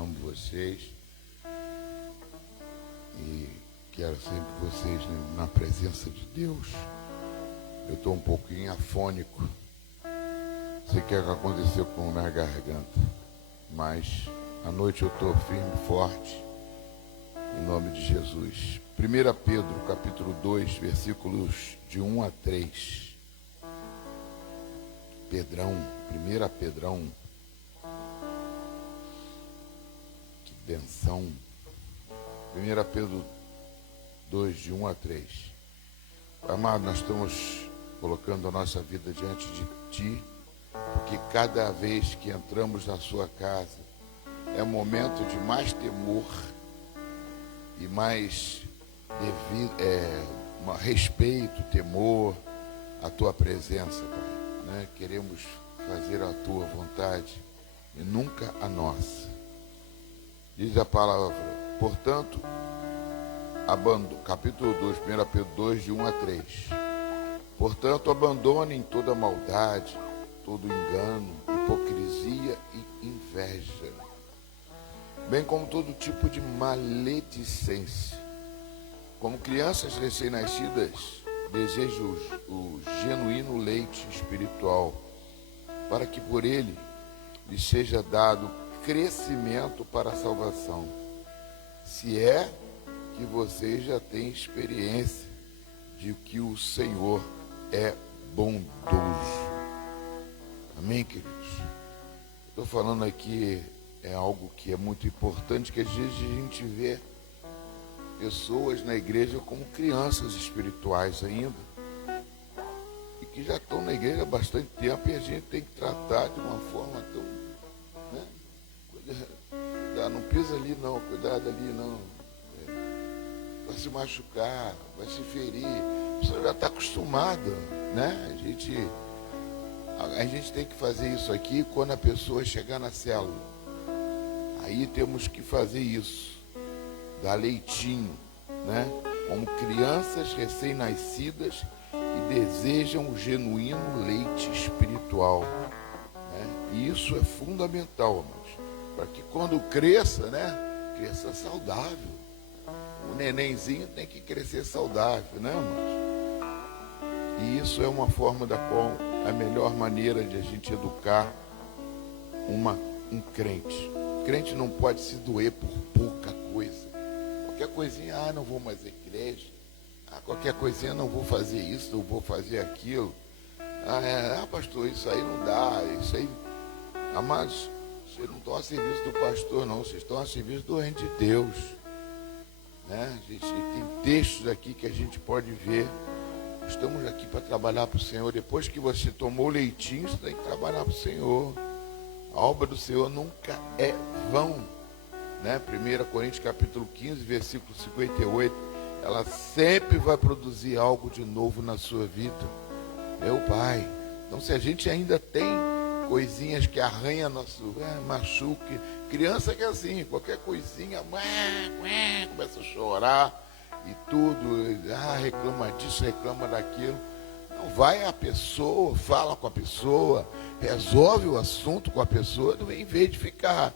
amo vocês e quero sempre vocês na presença de Deus. Eu estou um pouquinho afônico. Não sei o que aconteceu com a minha garganta, mas à noite eu estou firme e forte, em nome de Jesus. 1 Pedro, capítulo 2, versículos de 1 a 3. Pedrão, 1 Pedrão. Que benção. 1 Pedro 2, de 1 a 3. Amado, nós estamos colocando a nossa vida diante de Ti, porque cada vez que entramos na Sua casa, é momento de mais temor e mais respeito, temor à Tua presença, Pai, né? Queremos fazer a Tua vontade e nunca a nossa. Diz a palavra, portanto, capítulo 2, 1 Pedro 2, de 1 a 3. Portanto, abandonem toda maldade, todo engano, hipocrisia e inveja, bem como todo tipo de maledicência. Como crianças recém-nascidas, desejem o genuíno leite espiritual, para que por ele lhes seja dado crescimento para a salvação, se é que vocês já têm experiência de que o Senhor é bondoso. Amém, queridos? Estou falando aqui, é algo que é muito importante, que às vezes a gente vê pessoas na igreja como crianças espirituais ainda, e que já estão na igreja há bastante tempo, e a gente tem que tratar de uma forma tão, né? Não pisa ali não, cuidado ali não, vai se machucar, vai se ferir. A pessoa já está acostumada, né? A gente tem que fazer isso aqui quando a pessoa chegar na célula. Aí temos que fazer isso, dar leitinho, né? Como crianças recém-nascidas e desejam o genuíno leite espiritual, né? E isso é fundamental, irmãos, para que quando cresça, né? Cresça saudável. O nenenzinho tem que crescer saudável, né, irmãos? E isso é uma forma da qual a melhor maneira de a gente educar um crente. O crente não pode se doer por pouca coisa. Qualquer coisinha, não vou mais à igreja. Qualquer coisinha, não vou fazer isso, não vou fazer aquilo. Pastor, isso aí não dá. Isso aí, amados, vocês não estão a serviço do pastor, não. Vocês estão a serviço do reino de Deus, né? A gente tem textos aqui que a gente pode ver. Estamos aqui para trabalhar para o Senhor. Depois que você tomou o leitinho, você tem que trabalhar para o Senhor. A obra do Senhor nunca é vão, né? 1 Coríntios capítulo 15, versículo 58. Ela sempre vai produzir algo de novo na sua vida, meu Pai. Então, se a gente ainda tem coisinhas que arranham nosso, machuque, criança que é assim, qualquer coisinha, começa a chorar e tudo, reclama disso, reclama daquilo. Não, vai à pessoa, fala com a pessoa, resolve o assunto com a pessoa, em vez de ficar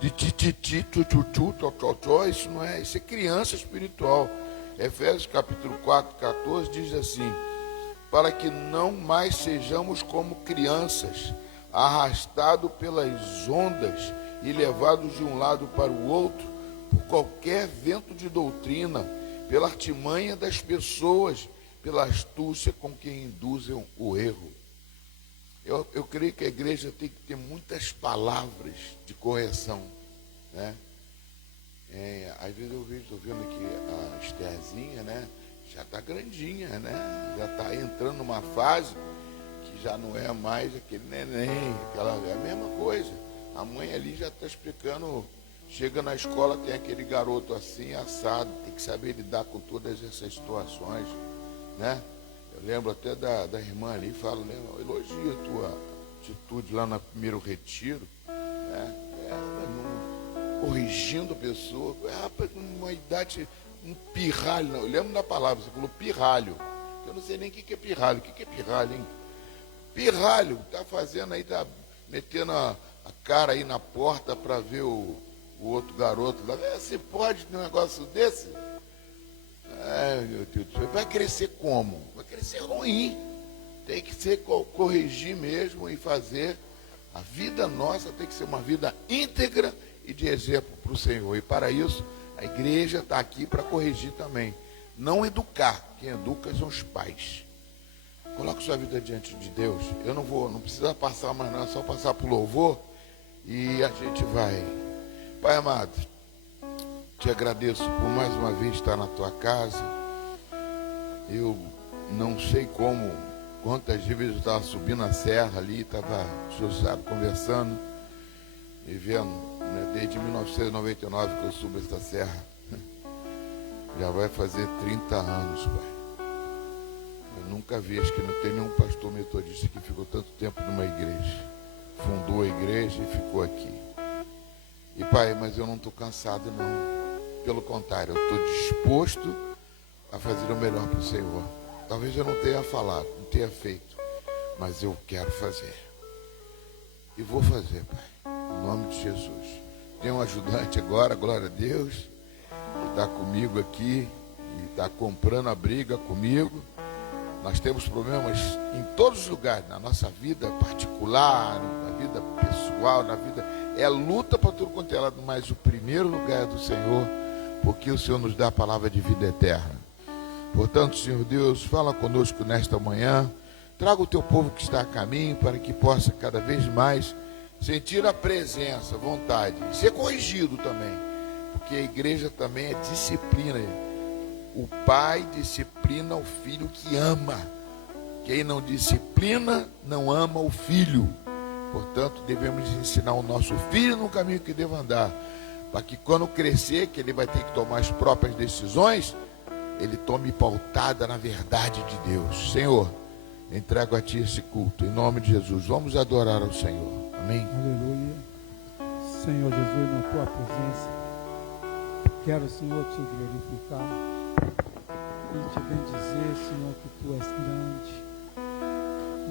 de tititi, tututu, tototó. Isso não é, isso é criança espiritual. Efésios capítulo 4, 14 diz assim: para que não mais sejamos como crianças, arrastados pelas ondas e levados de um lado para o outro por qualquer vento de doutrina, pela artimanha das pessoas, pela astúcia com que induzem o erro. Eu creio que a igreja tem que ter muitas palavras de correção, né? Às vezes estou vendo aqui a Estherzinha, né? Já está grandinha, né? Já está entrando numa fase que já não é mais aquele neném, é a mesma coisa. A mãe ali já está explicando. Chega na escola, tem aquele garoto assim, assado, tem que saber lidar com todas essas situações, né? Eu lembro até da irmã ali, elogio a tua atitude lá no primeiro retiro, né? Corrigindo a pessoa, uma idade, um pirralho, não, eu lembro da palavra, você falou pirralho, eu não sei nem o que é pirralho. O que é pirralho, hein? Pirralho, está fazendo aí, está metendo a cara aí na porta para ver o o outro garoto lá, você pode um negócio desse? Meu Deus do céu, vai crescer como? Vai crescer ruim. Tem que ser corrigir mesmo e fazer. A vida nossa tem que ser uma vida íntegra e de exemplo para o Senhor. E para isso, a igreja está aqui para corrigir também. Não educar. Quem educa são os pais. Coloque sua vida diante de Deus. Eu não precisa passar mais não, é só passar para o louvor e a gente vai. Pai amado, te agradeço por mais uma vez estar na tua casa. Eu não sei quantas vezes eu estava subindo a serra ali, estava, o senhor sabe, conversando e vendo, né, desde 1999 que eu subo essa serra. Já vai fazer 30 anos, pai. Eu nunca vi, acho que não tem nenhum pastor metodista que ficou tanto tempo numa igreja. Fundou a igreja e ficou aqui. E pai, mas eu não estou cansado não. Pelo contrário, eu estou disposto a fazer o melhor para o Senhor. Talvez eu não tenha falado, não tenha feito, mas eu quero fazer. E vou fazer, pai. Em nome de Jesus. Tem um ajudante agora, glória a Deus, que está comigo aqui e está comprando a briga comigo. Nós temos problemas em todos os lugares, na nossa vida particular, na vida pessoal, na vida. É luta para tudo quanto é lado, mas o primeiro lugar é do Senhor, porque o Senhor nos dá a palavra de vida eterna. Portanto, Senhor Deus, fala conosco nesta manhã. Traga o teu povo que está a caminho para que possa cada vez mais sentir a presença, vontade, e ser corrigido também, porque a igreja também é disciplina. O pai disciplina o filho que ama. Quem não disciplina, não ama o filho. Portanto, devemos ensinar o nosso filho no caminho que deve andar, para que quando crescer, que ele vai ter que tomar as próprias decisões, ele tome pautada na verdade de Deus. Senhor, entrego a Ti esse culto, em nome de Jesus. Vamos adorar ao Senhor. Amém. Aleluia. Senhor Jesus, na Tua presença, quero, Senhor, Te glorificar e Te bendizer, Senhor, que Tu és grande.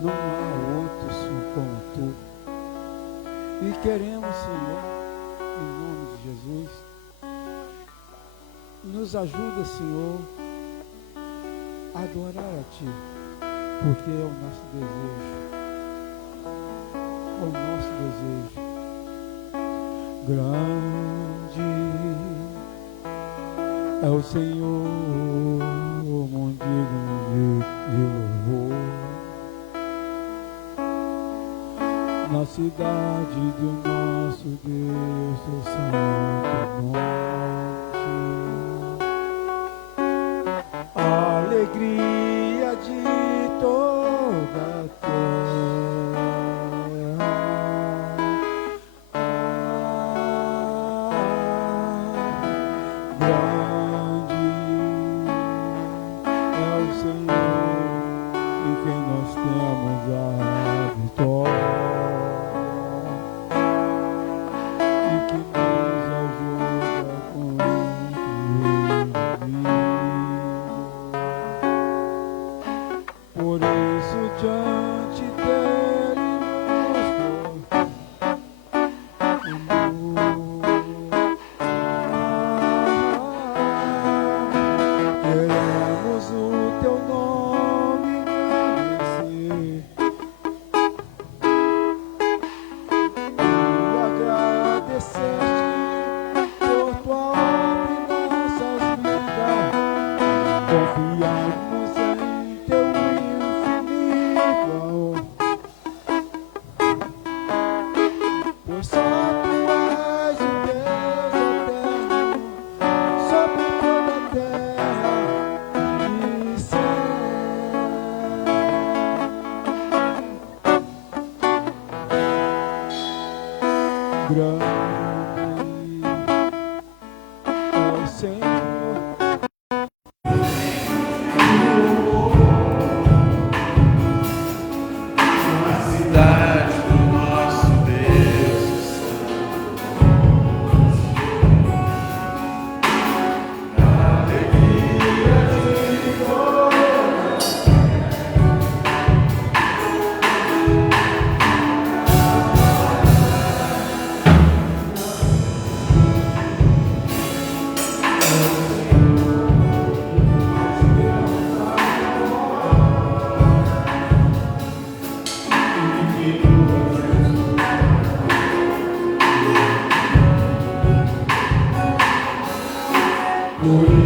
Não há outro, Senhor, como Tu. E queremos, Senhor, em nome de Jesus, nos ajuda, Senhor, a adorar a Ti, porque é o nosso desejo. É o nosso desejo. Grande é o Senhor, muito digno de louvor. Na cidade do nosso Deus, o santo monte, a alegria de toda a terra. Grande é o Senhor, e quem nós temos a vitória. Por isso diante dele queremos o teu nome conhecer e agradecer por tua obra em nossas vidas. Confiamos em teu infinito amor, pois só tu és o Deus eterno sobre toda a terra e céu. Grande é o Senhor. Oh,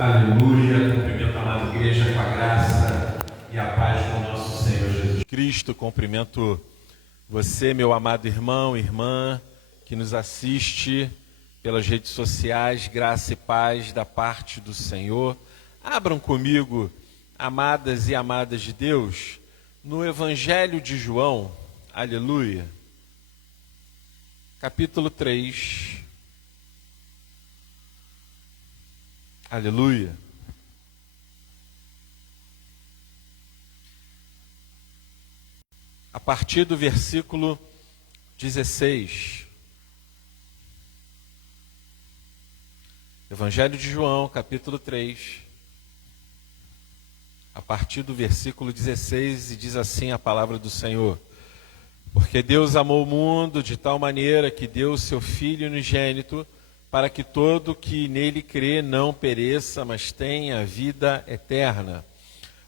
Aleluia, cumprimento a amada igreja com a graça e a paz do nosso Senhor Jesus Cristo. Cumprimento você, meu amado irmão, irmã, que nos assiste pelas redes sociais, graça e paz da parte do Senhor. Abram comigo, amadas e amadas de Deus, no Evangelho de João, aleluia, capítulo 3. Aleluia. A partir do versículo 16. Evangelho de João, capítulo 3. A partir do versículo 16, e diz assim a palavra do Senhor: Porque Deus amou o mundo de tal maneira que deu o seu Filho unigênito, para que todo que nele crê não pereça, mas tenha vida eterna.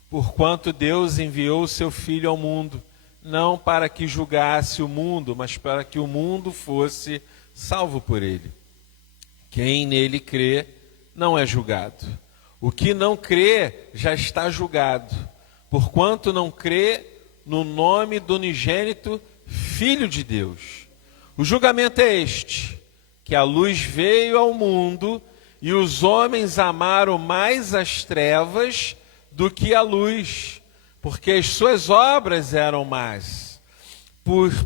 Porquanto Deus enviou o seu Filho ao mundo, não para que julgasse o mundo, mas para que o mundo fosse salvo por ele. Quem nele crê não é julgado. O que não crê já está julgado, porquanto não crê no nome do unigênito Filho de Deus. O julgamento é este: que a luz veio ao mundo e os homens amaram mais as trevas do que a luz, porque as suas obras eram más.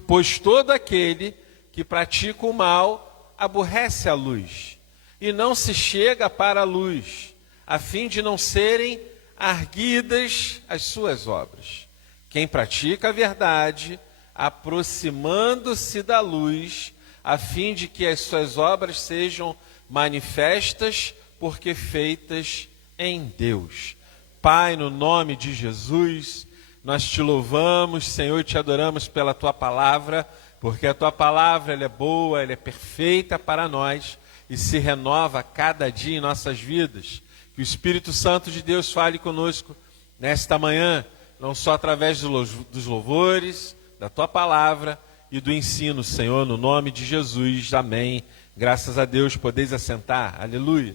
Pois todo aquele que pratica o mal aborrece a luz e não se chega para a luz, a fim de não serem arguidas as suas obras. Quem pratica a verdade, aproximando-se da luz, a fim de que as suas obras sejam manifestas, porque feitas em Deus. Pai, no nome de Jesus, nós te louvamos, Senhor, e te adoramos pela tua palavra, porque a tua palavra ela é boa, ela é perfeita para nós e se renova a cada dia em nossas vidas. Que o Espírito Santo de Deus fale conosco nesta manhã, não só através dos louvores, da tua palavra e do ensino, Senhor, no nome de Jesus, amém. Graças a Deus, podeis assentar, aleluia.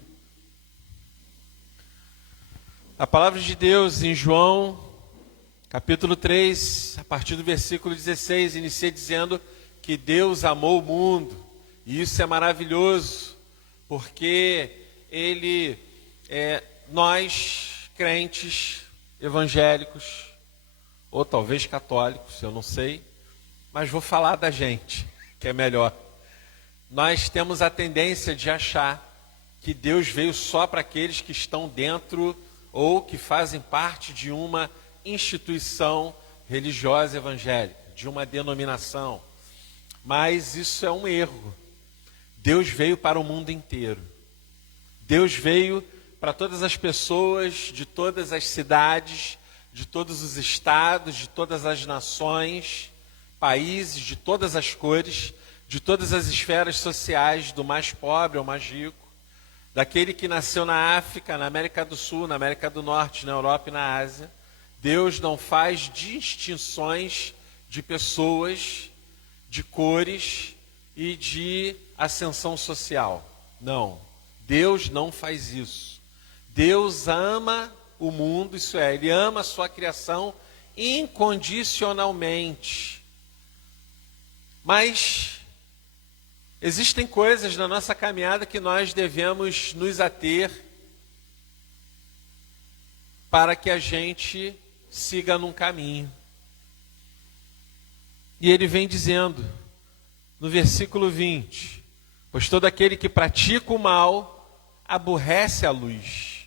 A palavra de Deus em João, capítulo 3, a partir do versículo 16, inicia dizendo que Deus amou o mundo. E isso é maravilhoso, porque nós, crentes, evangélicos, ou talvez católicos, eu não sei, mas vou falar da gente, que é melhor. Nós temos a tendência de achar que Deus veio só para aqueles que estão dentro ou que fazem parte de uma instituição religiosa evangélica, de uma denominação. Mas isso é um erro. Deus veio para o mundo inteiro. Deus veio para todas as pessoas, de todas as cidades, de todos os estados, de todas as nações, países, de todas as cores, de todas as esferas sociais, do mais pobre ao mais rico, daquele que nasceu na África, na América do Sul, na América do Norte, na Europa e na Ásia. Deus não faz distinções de pessoas, de cores e de ascensão social. Não, Deus não faz isso. Deus ama o mundo, isso é, Ele ama a sua criação incondicionalmente. Mas existem coisas na nossa caminhada que nós devemos nos ater para que a gente siga num caminho. E ele vem dizendo, no versículo 20, pois todo aquele que pratica o mal aborrece a luz,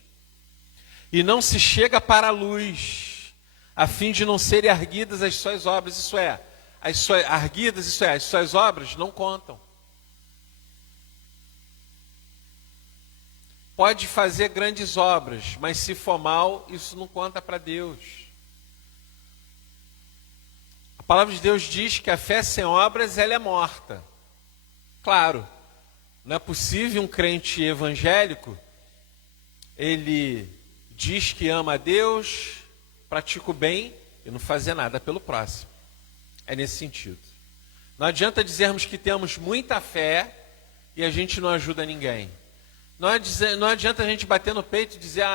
e não se chega para a luz, a fim de não serem arguidas as suas obras, isso é, as suas obras não contam. Pode fazer grandes obras, mas se for mal, isso não conta para Deus. A palavra de Deus diz que a fé sem obras, ela é morta. Claro, não é possível um crente evangélico, ele diz que ama a Deus, pratica o bem e não fazer nada pelo próximo. É nesse sentido. Não adianta dizermos que temos muita fé e a gente não ajuda ninguém. Não adianta a gente bater no peito e dizer,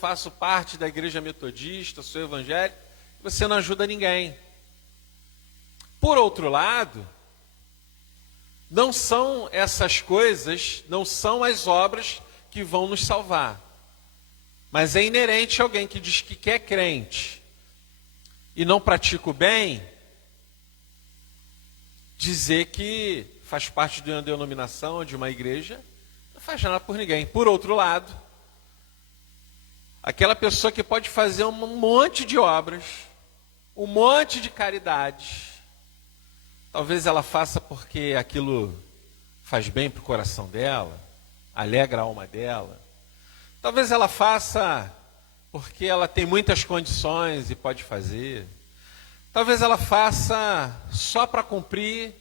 faço parte da igreja metodista, sou evangélico, e você não ajuda ninguém. Por outro lado, não são essas coisas, não são as obras que vão nos salvar. Mas é inerente a alguém que diz que é crente e não pratica o bem, dizer que faz parte de uma denominação ou de uma igreja, não faz nada por ninguém. Por outro lado, aquela pessoa que pode fazer um monte de obras, um monte de caridades, talvez ela faça porque aquilo faz bem para o coração dela, alegra a alma dela. Talvez ela faça porque ela tem muitas condições e pode fazer. Talvez ela faça só para cumprir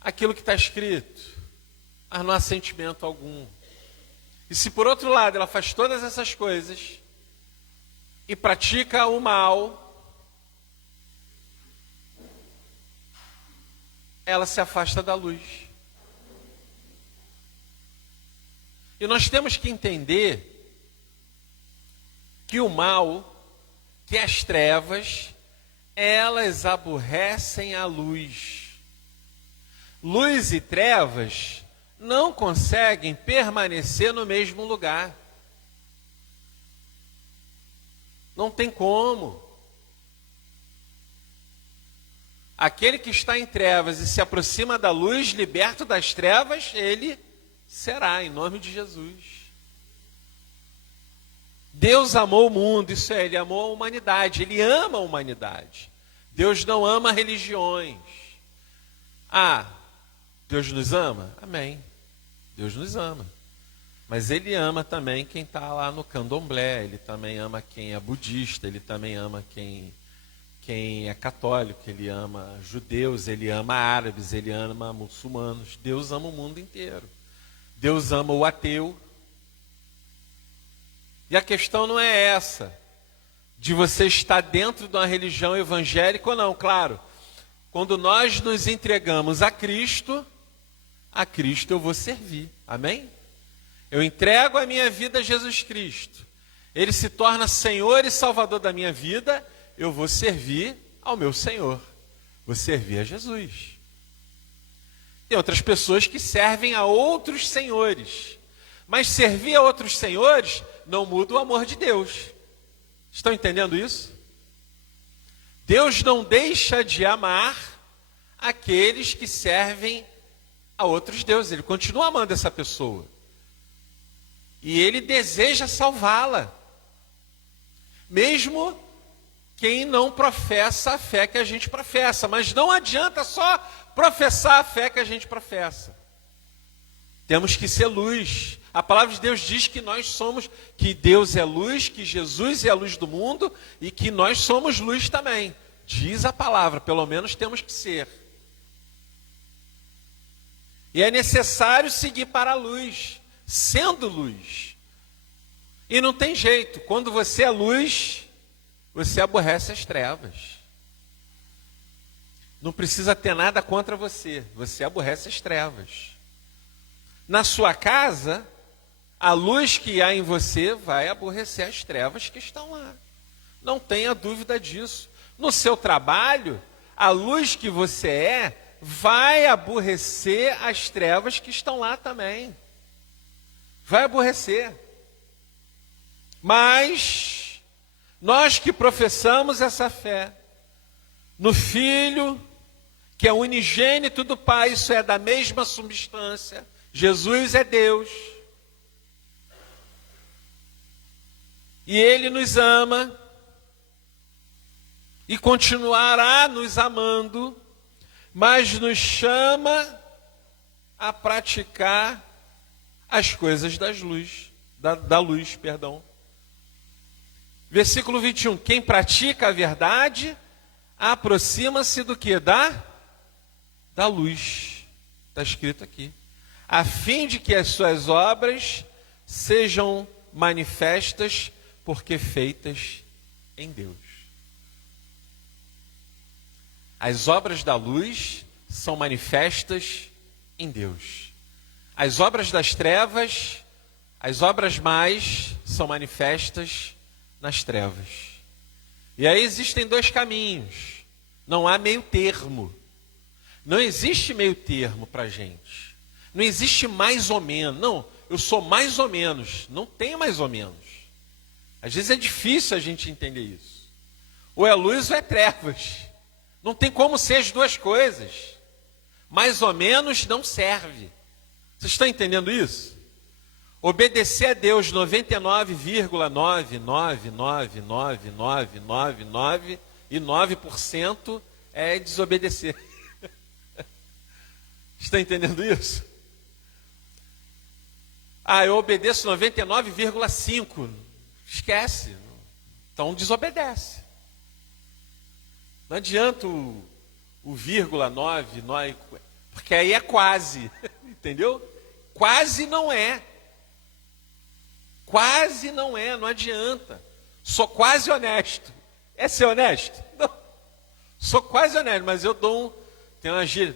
aquilo que está escrito, mas não há sentimento algum. E se por outro lado ela faz todas essas coisas e pratica o mal, ela se afasta da luz. E nós temos que entender que o mal, que as trevas, elas aborrecem a luz. Luz e trevas não conseguem permanecer no mesmo lugar. Não tem como. Aquele que está em trevas e se aproxima da luz, liberto das trevas, ele será, em nome de Jesus. Deus amou o mundo, isso é, Ele amou a humanidade, Ele ama a humanidade. Deus não ama religiões. Deus nos ama? Amém. Deus nos ama. Mas Ele ama também quem está lá no candomblé, Ele também ama quem é budista, Ele também ama quem é católico, Ele ama judeus, Ele ama árabes, Ele ama muçulmanos. Deus ama o mundo inteiro. Deus ama o ateu. E a questão não é essa, de você estar dentro de uma religião evangélica ou não. Claro, quando nós nos entregamos a Cristo eu vou servir. Amém? Eu entrego a minha vida a Jesus Cristo. Ele se torna Senhor e Salvador da minha vida, eu vou servir ao meu Senhor. Vou servir a Jesus. Tem outras pessoas que servem a outros senhores. Mas servir a outros senhores não muda o amor de Deus. Estão entendendo isso? Deus não deixa de amar aqueles que servem a outros deuses. Ele continua amando essa pessoa. E Ele deseja salvá-la. Mesmo quem não professa a fé que a gente professa. Mas não adianta só professar a fé que a gente professa. Temos que ser luz. A palavra de Deus diz que nós somos, que Deus é luz, que Jesus é a luz do mundo e que nós somos luz também. Diz a palavra, pelo menos temos que ser. E é necessário seguir para a luz, sendo luz. E não tem jeito, quando você é luz, você aborrece as trevas. Não precisa ter nada contra você, você aborrece as trevas. Na sua casa, a luz que há em você vai aborrecer as trevas que estão lá. Não tenha dúvida disso. No seu trabalho, a luz que você é vai aborrecer as trevas que estão lá também. Vai aborrecer. Mas nós que professamos essa fé no Filho, que é unigênito do Pai, isso é da mesma substância, Jesus é Deus. E Ele nos ama e continuará nos amando, mas nos chama a praticar as coisas da luz. Versículo 21. Quem pratica a verdade aproxima-se do que? Da luz. Está escrito aqui. A fim de que as suas obras sejam manifestas, porque feitas em Deus. As obras da luz são manifestas em Deus. As obras das trevas, as obras mais, são manifestas nas trevas. E aí existem dois caminhos. Não há meio termo. Não existe meio termo para a gente. Não existe mais ou menos. Não, eu sou mais ou menos. Não tem mais ou menos. Às vezes é difícil a gente entender isso. Ou é luz ou é trevas. Não tem como ser as duas coisas. Mais ou menos não serve. Vocês estão entendendo isso? Obedecer a Deus 99,9999999% é desobedecer. Está entendendo isso? Ah, eu obedeço 99,5%. Esquece. Então desobedece. Não adianta o vírgula 9, porque aí é quase. Entendeu? Quase não é. Quase não é, não adianta. Sou quase honesto. É ser honesto? Não. Sou quase honesto, mas eu dou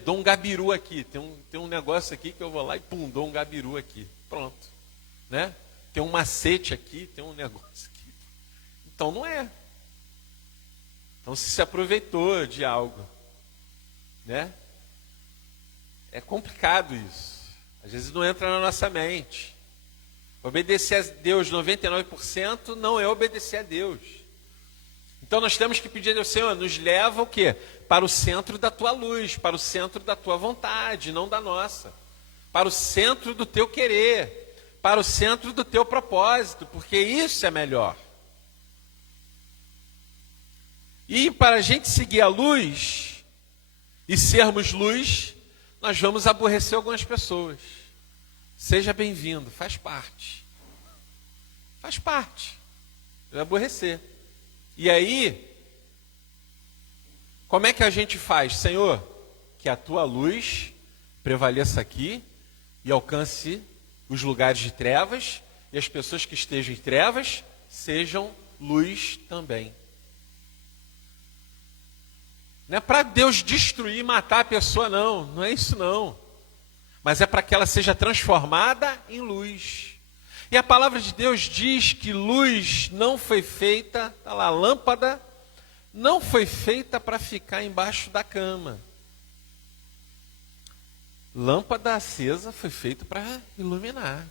um gabiru aqui. Tem um negócio aqui que eu vou lá e pum, dou um gabiru aqui. Pronto. Né? Tem um macete aqui, tem um negócio aqui. Então não é. Então se aproveitou de algo. Né? É complicado isso. Às vezes não entra na nossa mente. Obedecer a Deus 99% não é obedecer a Deus. Então nós temos que pedir a Deus, Senhor, nos leva o quê? Para o centro da tua luz, para o centro da tua vontade, não da nossa. Para o centro do teu querer, para o centro do teu propósito, porque isso é melhor. E para a gente seguir a luz e sermos luz, nós vamos aborrecer algumas pessoas. Seja bem-vindo, faz parte. Faz parte. Vai aborrecer. E aí, como é que a gente faz? Senhor, que a tua luz prevaleça aqui e alcance os lugares de trevas, e as pessoas que estejam em trevas sejam luz também. Não é para Deus destruir e matar a pessoa, não é isso não. Mas é para que ela seja transformada em luz. E a palavra de Deus diz que luz não foi feita, tá lá, a lâmpada não foi feita para ficar embaixo da cama. Lâmpada acesa foi feita para iluminar.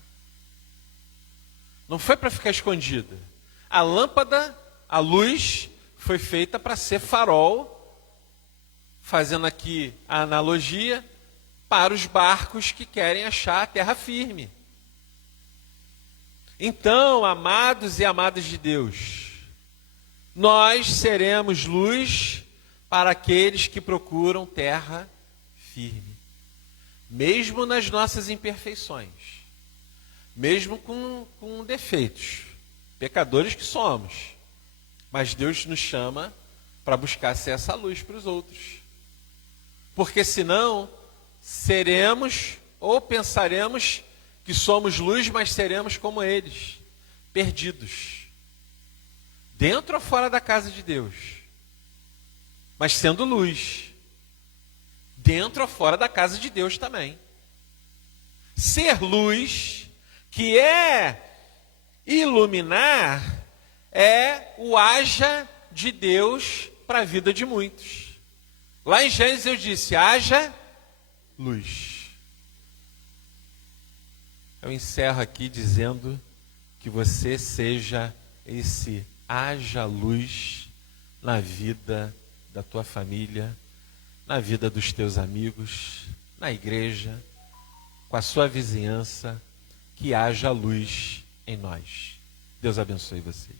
Não foi para ficar escondida. A lâmpada, a luz, foi feita para ser farol, fazendo aqui a analogia, para os barcos que querem achar a terra firme. Então, amados e amadas de Deus, nós seremos luz para aqueles que procuram terra firme. Mesmo nas nossas imperfeições, mesmo com defeitos, pecadores que somos, mas Deus nos chama para buscar ser essa luz para os outros, porque senão seremos ou pensaremos que somos luz, mas seremos como eles, perdidos, dentro ou fora da casa de Deus, mas sendo luz, dentro ou fora da casa de Deus também. Ser luz, que é iluminar, é o haja de Deus para a vida de muitos. Lá em Gênesis eu disse, haja luz. Eu encerro aqui dizendo que você seja esse haja luz na vida da tua família, na vida dos teus amigos, na igreja, com a sua vizinhança, que haja luz em nós. Deus abençoe vocês.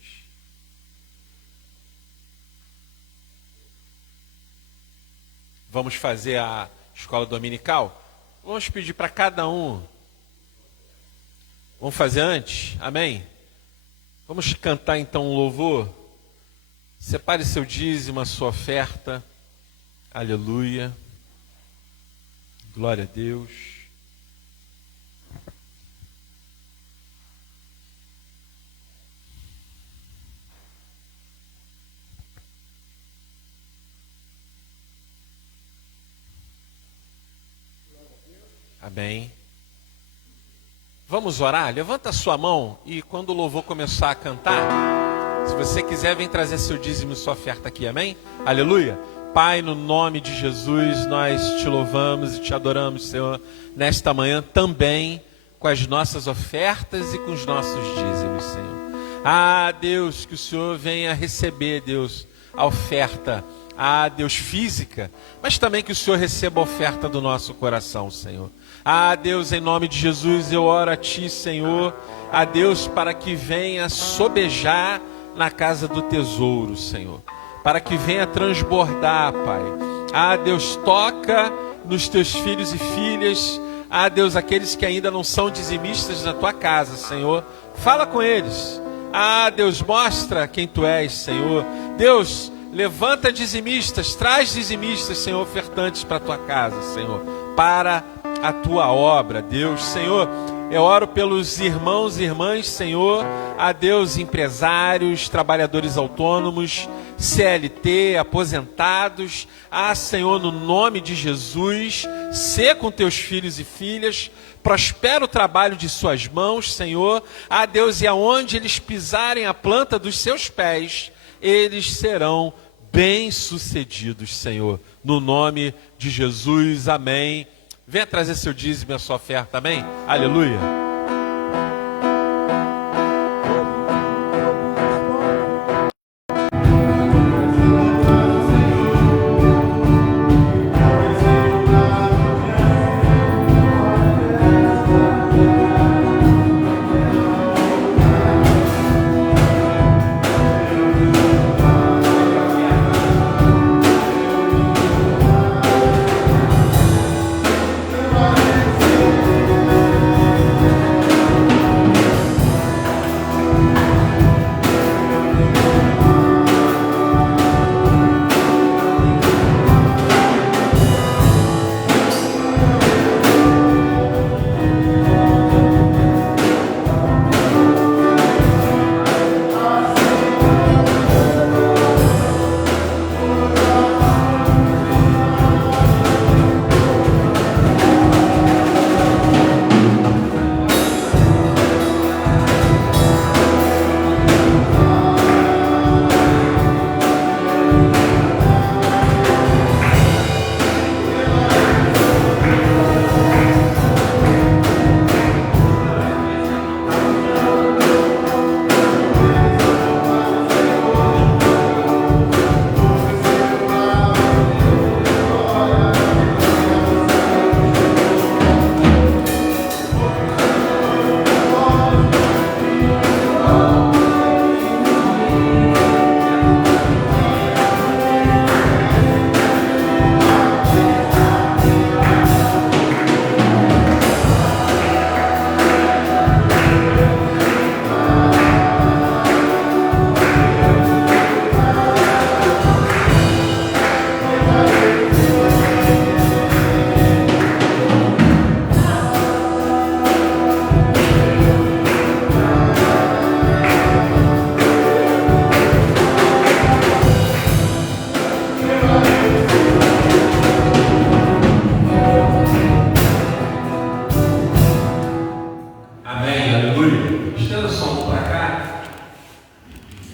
Vamos fazer a escola dominical? Vamos pedir para cada um. Vamos fazer antes? Amém? Vamos cantar então um louvor. Separe seu dízimo, a sua oferta. Aleluia. Glória a Deus. Amém. Vamos orar? Levanta a sua mão e quando o louvor começar a cantar, se você quiser, vem trazer seu dízimo e sua oferta aqui, amém? Aleluia. Pai, no nome de Jesus, nós te louvamos e te adoramos, Senhor, nesta manhã também com as nossas ofertas e com os nossos dízimos, Senhor. Ah, Deus, que o Senhor venha receber, Deus, a oferta, ah, Deus, física, mas também que o Senhor receba a oferta do nosso coração, Senhor. Ah, Deus, em nome de Jesus, eu oro a Ti, Senhor, a Deus, para que venha sobejar na casa do tesouro, Senhor, para que venha transbordar, Pai. Ah, Deus, toca nos Teus filhos e filhas, ah, Deus, aqueles que ainda não são dizimistas na Tua casa, Senhor, fala com eles. Ah, Deus, mostra quem Tu és, Senhor. Deus, levanta dizimistas, traz dizimistas, Senhor, ofertantes para a Tua casa, Senhor, para a Tua obra, Deus. Senhor, eu oro pelos irmãos e irmãs, Senhor, a Deus, empresários, trabalhadores autônomos, CLT, aposentados, Senhor, no nome de Jesus, sê com Teus filhos e filhas, prospera o trabalho de suas mãos, Senhor, Deus, e aonde eles pisarem a planta dos seus pés, eles serão bem-sucedidos, Senhor, no nome de Jesus, amém. Venha trazer seu dízimo e a sua oferta, amém? Aleluia.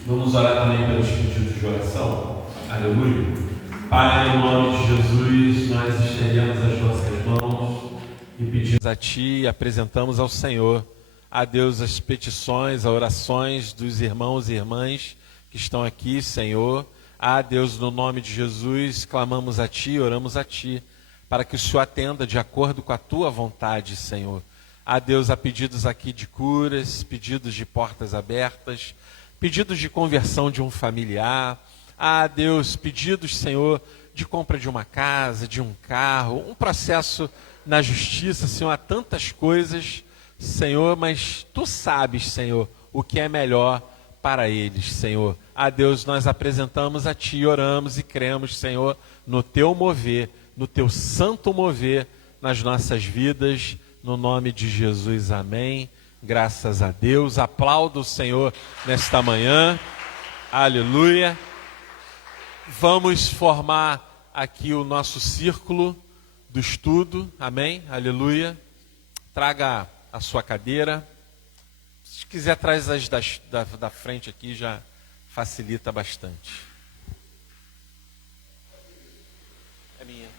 Vamos orar também pelos pedidos de oração. Aleluia. Pai, em nome de Jesus, nós estendemos as nossas mãos e pedimos a Ti e apresentamos ao Senhor, a Deus, as petições, as orações dos irmãos e irmãs que estão aqui, Senhor. A Deus, no nome de Jesus, clamamos a Ti, oramos a Ti, para que o Senhor atenda de acordo com a Tua vontade, Senhor. A Deus, há pedidos aqui de curas, pedidos de portas abertas, pedidos de conversão de um familiar. Ah, Deus, pedidos, Senhor, de compra de uma casa, de um carro, um processo na justiça, Senhor, há tantas coisas, Senhor, mas Tu sabes, Senhor, o que é melhor para eles, Senhor. Ah, Deus, nós apresentamos a Ti, oramos e cremos, Senhor, no Teu mover, no Teu santo mover nas nossas vidas, no nome de Jesus, amém. Graças a Deus, aplaudo o Senhor nesta manhã, aleluia. Vamos formar aqui o nosso círculo do estudo, amém, aleluia. Traga a sua cadeira, se quiser traz as da frente aqui, já facilita bastante. É minha.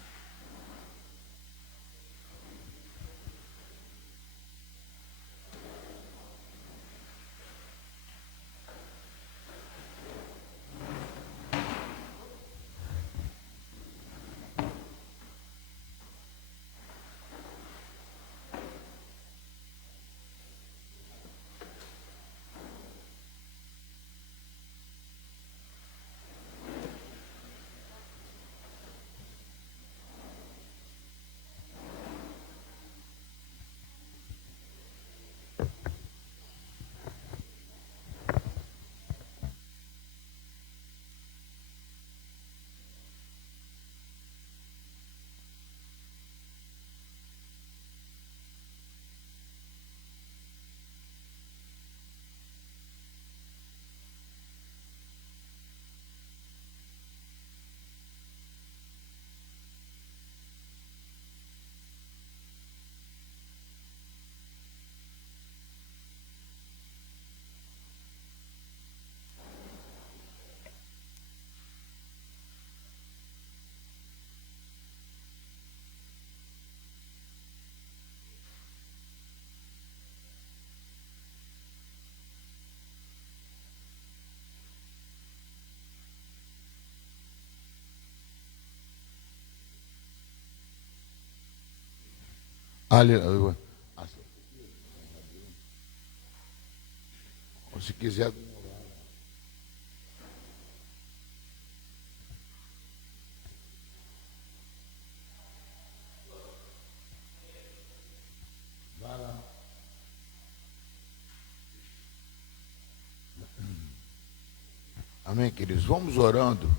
Aleluia. Se quiser. Vai lá. Amém, queridos? Vamos orando.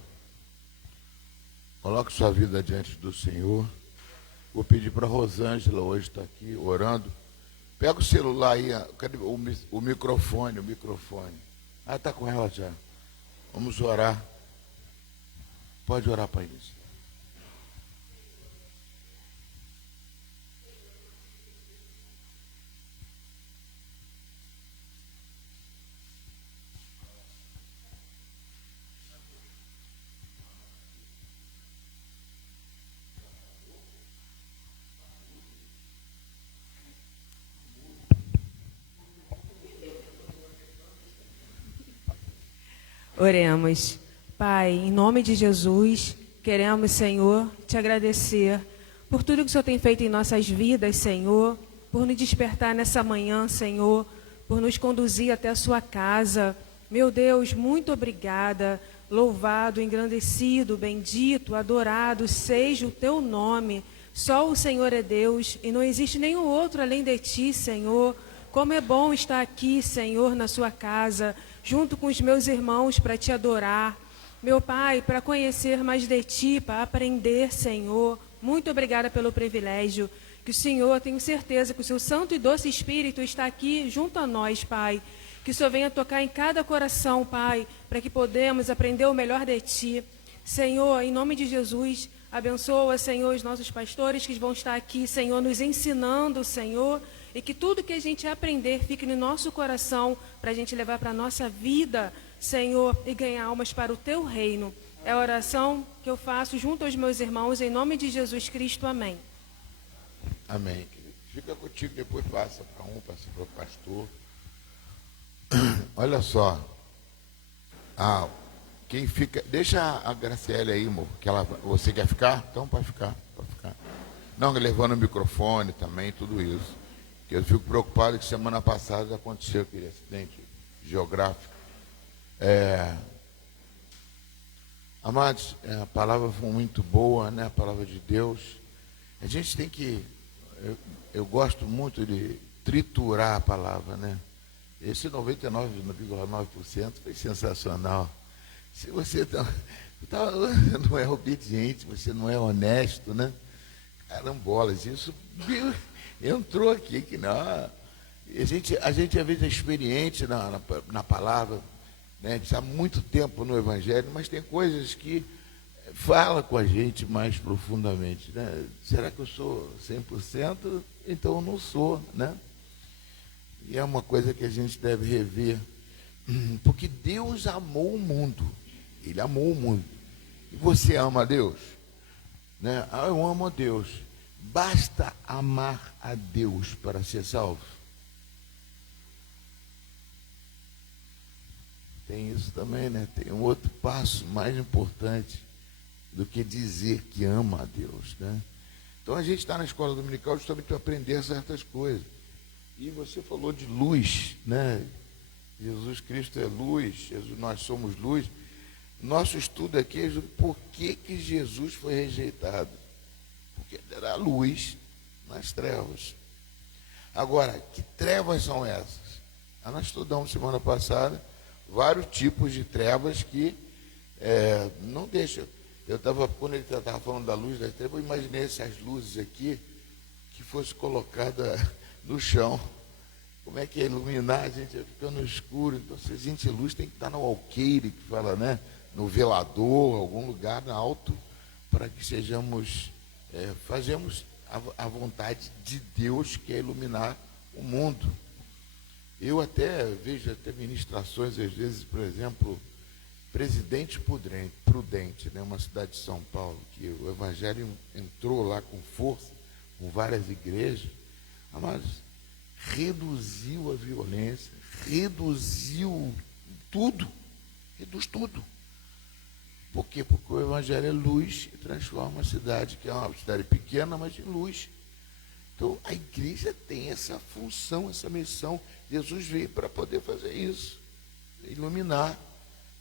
Coloque sua vida diante do Senhor. Vou pedir para a Rosângela, hoje está aqui orando. Pega o celular aí, cadê o microfone, Ah, está com ela já. Vamos orar. Pode orar para isso. Oremos. Pai, em nome de Jesus, queremos, Senhor, te agradecer por tudo que o Senhor tem feito em nossas vidas, Senhor, por nos despertar nessa manhã, Senhor, por nos conduzir até a sua casa. Meu Deus, muito obrigada. Louvado, engrandecido, bendito, adorado seja o teu nome. Só o Senhor é Deus e não existe nenhum outro além de ti, Senhor. Como é bom estar aqui, Senhor, na sua casa, junto com os meus irmãos para te adorar. Meu Pai, para conhecer mais de ti, para aprender, Senhor. Muito obrigada pelo privilégio. Que o Senhor, tenho certeza que o seu Santo e Doce Espírito está aqui junto a nós, Pai. Que o Senhor venha tocar em cada coração, Pai, para que podemos aprender o melhor de ti. Senhor, em nome de Jesus, abençoa, Senhor, os nossos pastores que vão estar aqui, Senhor, nos ensinando, Senhor, e que tudo que a gente aprender fique no nosso coração para a gente levar para a nossa vida. Senhor, e ganhar almas para o teu reino. É a oração que eu faço junto aos meus irmãos, em nome de Jesus Cristo. Amém. Amém. Fica contigo, depois passa para passa para o pastor. Olha só. Quem fica. Deixa a Graciele aí, amor. Você quer ficar? Então pode ficar. Não, levando o microfone também, tudo isso. Eu fico preocupado que semana passada aconteceu aquele acidente geográfico. Amados, a palavra foi muito boa, né? A palavra de Deus. A gente tem que. Eu gosto muito de triturar a palavra, né? Esse 99,9% foi sensacional. Se você não é obediente, você não é honesto, né? Carambolas, isso entrou aqui que não. A gente às vezes é experiente na palavra, né? Está há muito tempo no Evangelho, mas tem coisas que fala com a gente mais profundamente, né? Será que eu sou 100%? Então eu não sou, né? E é uma coisa que a gente deve rever, porque Deus amou o mundo. Ele amou o mundo. E você ama a Deus? Né? Eu amo a Deus. Basta amar a Deus para ser salvo? Tem isso também, né? Tem um outro passo mais importante do que dizer que ama a Deus, né? Então a gente está na escola dominical justamente para aprender certas coisas. E você falou de luz, né? Jesus Cristo é luz, nós somos luz. Nosso estudo aqui é por que Jesus foi rejeitado. Porque ele era luz nas trevas. Agora, que trevas são essas? Nós estudamos semana passada vários tipos de trevas que não deixam. Quando ele estava falando da luz das trevas, eu imaginei essas luzes aqui que fosse colocada no chão. Como é que é iluminar? A gente fica no escuro. Então, se a gente luz tem que estar no alqueire, que fala, né? No velador, algum lugar alto, para que fazemos a vontade de Deus, que é iluminar o mundo. Eu vejo ministrações, às vezes, por exemplo, Presidente Prudente, né? Uma cidade de São Paulo, que o Evangelho entrou lá com força, com várias igrejas, mas reduziu a violência, reduziu tudo, reduz tudo. Por quê? Porque o Evangelho é luz e transforma a cidade, que é uma cidade pequena, mas em luz. Então, a igreja tem essa função, essa missão. Jesus veio para poder fazer isso, iluminar,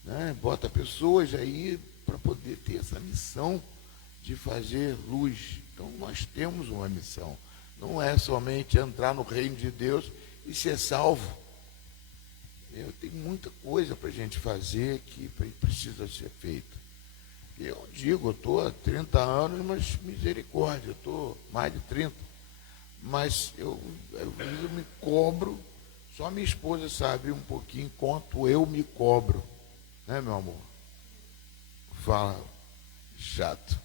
né? Bota pessoas aí para poder ter essa missão de fazer luz. Então, nós temos uma missão. Não é somente entrar no reino de Deus e ser salvo. Tem muita coisa para a gente fazer que precisa ser feita. Eu digo, eu estou há 30 anos, mas misericórdia, eu estou mais de 30. Mas eu me cobro, só minha esposa sabe um pouquinho quanto eu me cobro. Né, meu amor? Fala, chato.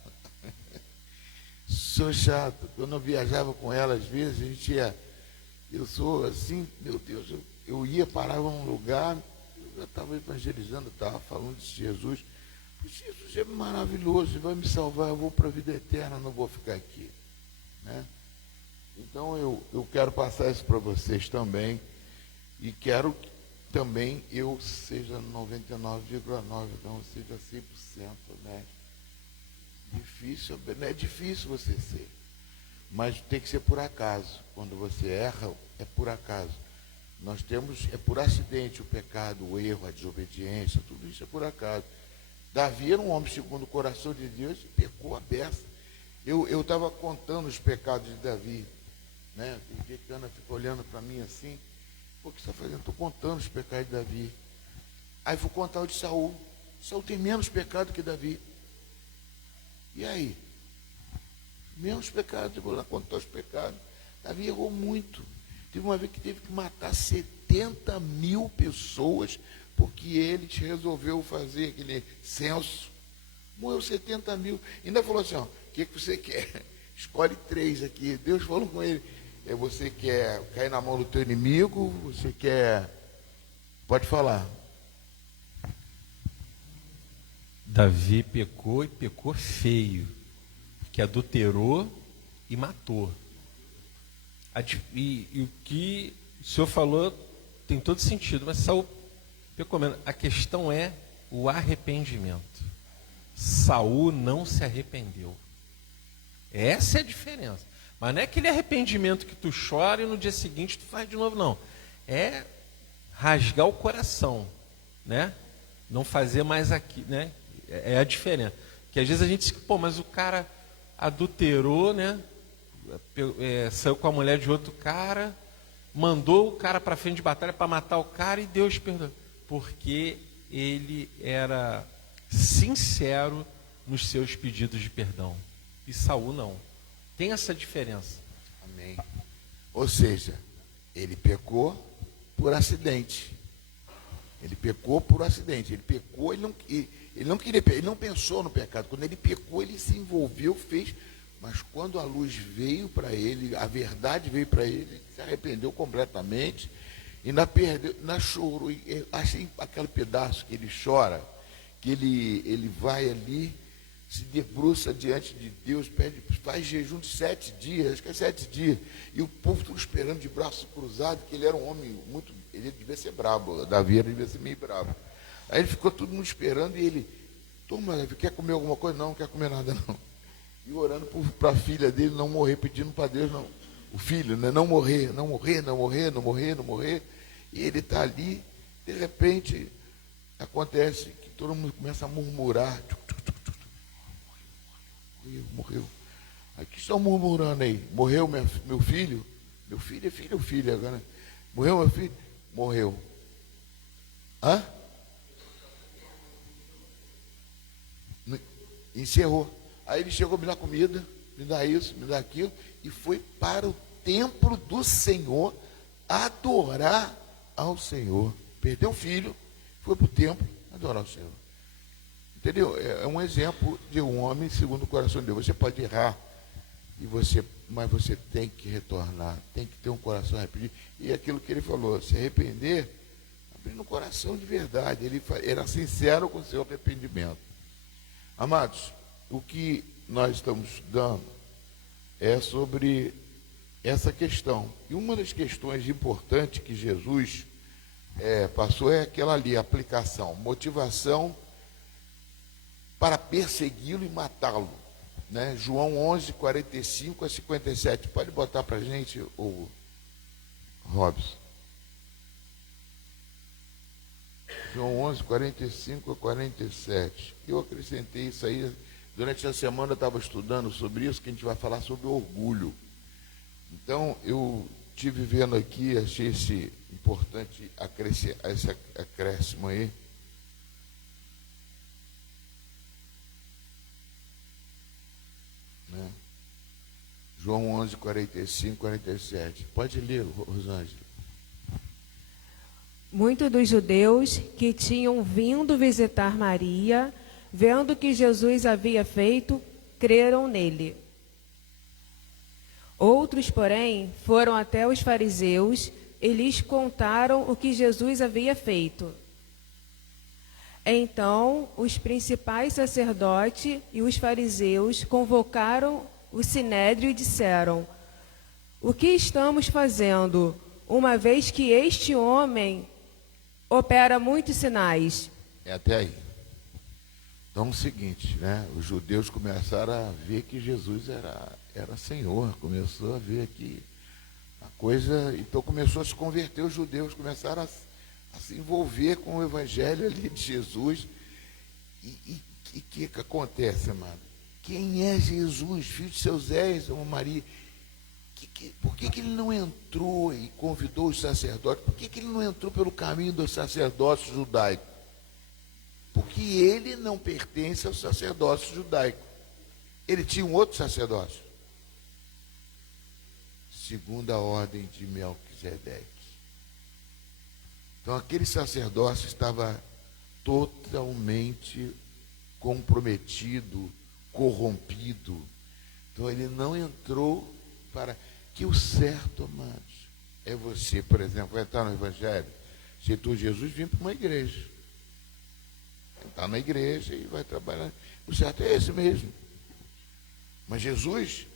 Sou chato. Quando eu viajava com ela, às vezes, a gente ia. Eu sou assim, meu Deus, eu ia, parava num lugar, eu estava evangelizando, estava falando de Jesus. Jesus é maravilhoso, ele vai me salvar, eu vou para a vida eterna, não vou ficar aqui. Né? Então eu quero passar isso para vocês também. E quero que também eu seja 99,9%, não seja 100%, né? Difícil, não é difícil você ser, mas tem que ser por acaso. Quando você erra, é por acaso. É por acidente o pecado, o erro, a desobediência, tudo isso é por acaso. Davi era um homem segundo o coração de Deus e pecou a beça. Eu estava contando os pecados de Davi, né? E a Ana fica olhando para mim assim, o que você está fazendo? Estou contando os pecados de Davi. Aí vou contar o de Saul. Saul tem menos pecado que Davi. E aí? Menos pecados, eu vou lá contar os pecados. Davi errou muito. Teve uma vez que teve que matar 70 mil pessoas, porque ele resolveu fazer aquele censo. Morreu 70 mil. Ainda falou assim, ó, o que você quer? Escolhe 3 aqui. Deus falou com ele. Você quer cair na mão do teu inimigo? Você quer... Pode falar. Davi pecou e pecou feio, porque adulterou e matou. E o que o senhor falou tem todo sentido, mas Saul pecou menos. A questão é o arrependimento. Saul não se arrependeu. Essa é a diferença. Mas não é aquele arrependimento que tu chora e no dia seguinte tu faz de novo, não. É rasgar o coração, né? Não fazer mais aqui, né? É a diferença. Que às vezes a gente diz, pô, mas o cara adulterou, né? Saiu com a mulher de outro cara, mandou o cara para frente de batalha para matar o cara e Deus perdoou. Porque ele era sincero nos seus pedidos de perdão. E Saul não. Tem essa diferença. Amém. Ou seja, ele pecou por acidente. Ele pecou por acidente. Ele pecou, ele não queria, ele não pensou no pecado. Quando ele pecou, ele se envolveu, fez. Mas quando a luz veio para ele, a verdade veio para ele, ele se arrependeu completamente e chorou. Achei aquele pedaço que ele chora, que ele vai ali, se debruça diante de Deus, pede, faz jejum de 7 dias, acho que é 7 dias, e o povo tudo esperando de braços cruzados, que ele era um homem muito, ele devia ser brabo, Davi devia ser meio brabo. Aí ele ficou todo mundo esperando e ele, toma, Davi, quer comer alguma coisa? Não, não quer comer nada não. E orando para a filha dele não morrer, pedindo para Deus, não, o filho, né, não morrer. E ele está ali, de repente, acontece que todo mundo começa a murmurar. Morreu. Aí que estão murmurando aí? Morreu meu filho? Meu filho é filho ou filha agora? Morreu meu filho? Morreu. Hã? Encerrou. Aí ele chegou, me dá comida, me dá isso, me dá aquilo, e foi para o templo do Senhor adorar ao Senhor. Perdeu o filho, foi para o templo adorar ao Senhor. Entendeu? É um exemplo de um homem segundo o coração de Deus. Você pode errar, mas você tem que retornar, tem que ter um coração arrependido. E aquilo que ele falou, se arrepender, abrindo o coração de verdade. Ele era sincero com o seu arrependimento. Amados, o que nós estamos estudando é sobre essa questão. E uma das questões importantes que Jesus passou é aquela ali, aplicação, motivação para persegui-lo e matá-lo. Né? João 11, 45 a 57. Pode botar para a gente, o Robson. João 11, 45 a 47. Eu acrescentei isso aí. Durante a semana eu estava estudando sobre isso, que a gente vai falar sobre orgulho. Então, eu estive vendo aqui, achei esse importante esse acréscimo aí. Né? João 11, 45, 47. Pode ler, Rosângela. Muitos dos judeus que tinham vindo visitar Maria, vendo o que Jesus havia feito, creram nele. Outros, porém, foram até os fariseus e lhes contaram o que Jesus havia feito. Então, os principais sacerdotes e os fariseus convocaram o sinédrio e disseram: o que estamos fazendo, uma vez que este homem opera muitos sinais? É até aí. Então é o seguinte, né? Os judeus começaram a ver que Jesus era Senhor, começou a ver que a coisa, então começou a se converter, os judeus começaram a se envolver com o evangelho ali de Jesus. E o que acontece, amado? Quem é Jesus, filho de seu Zé e São Maria? Por que ele não entrou e convidou os sacerdotes? Por que ele não entrou pelo caminho dos sacerdócios judaicos? Porque ele não pertence ao sacerdócio judaico. Ele tinha um outro sacerdócio, segundo a ordem de Melquisedeque. Então aquele sacerdócio estava totalmente comprometido, corrompido. Então ele não entrou para... Que o certo, amados, é você, por exemplo, vai estar no Evangelho, aceitou Jesus, vem para uma igreja. Está na igreja e vai trabalhar. O certo é esse mesmo. Mas Jesus,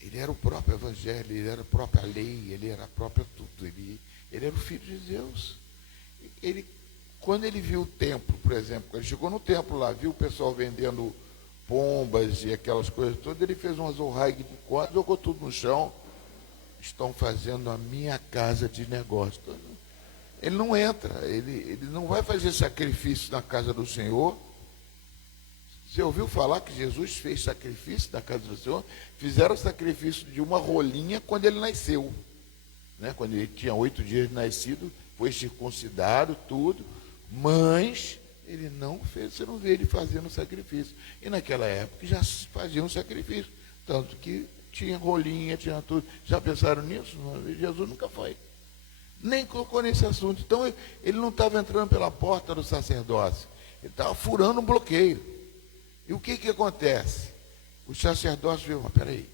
ele era o próprio evangelho, ele era a própria lei, ele era a própria tudo, ele era o Filho de Deus. Quando ele viu o templo, por exemplo, quando ele chegou no templo lá, viu o pessoal vendendo pombas e aquelas coisas todas, ele fez umas orraigas de corda, jogou tudo no chão. Estão fazendo a minha casa de negócio. Ele não entra, ele não vai fazer sacrifício na casa do Senhor. Você ouviu falar que Jesus fez sacrifício na casa do Senhor? Fizeram sacrifício de uma rolinha quando ele nasceu, né? Quando ele tinha 8 dias de nascido, foi circuncidado, tudo, mas ele não fez, você não vê ele fazendo sacrifício. E naquela época já se fazia um sacrifício, tanto que tinha rolinha, tinha tudo. Já pensaram nisso? Jesus nunca foi. Nem colocou nesse assunto. Então, ele não estava entrando pela porta do sacerdócio. Ele estava furando um bloqueio. E o que acontece? O sacerdócio viu, mas peraí,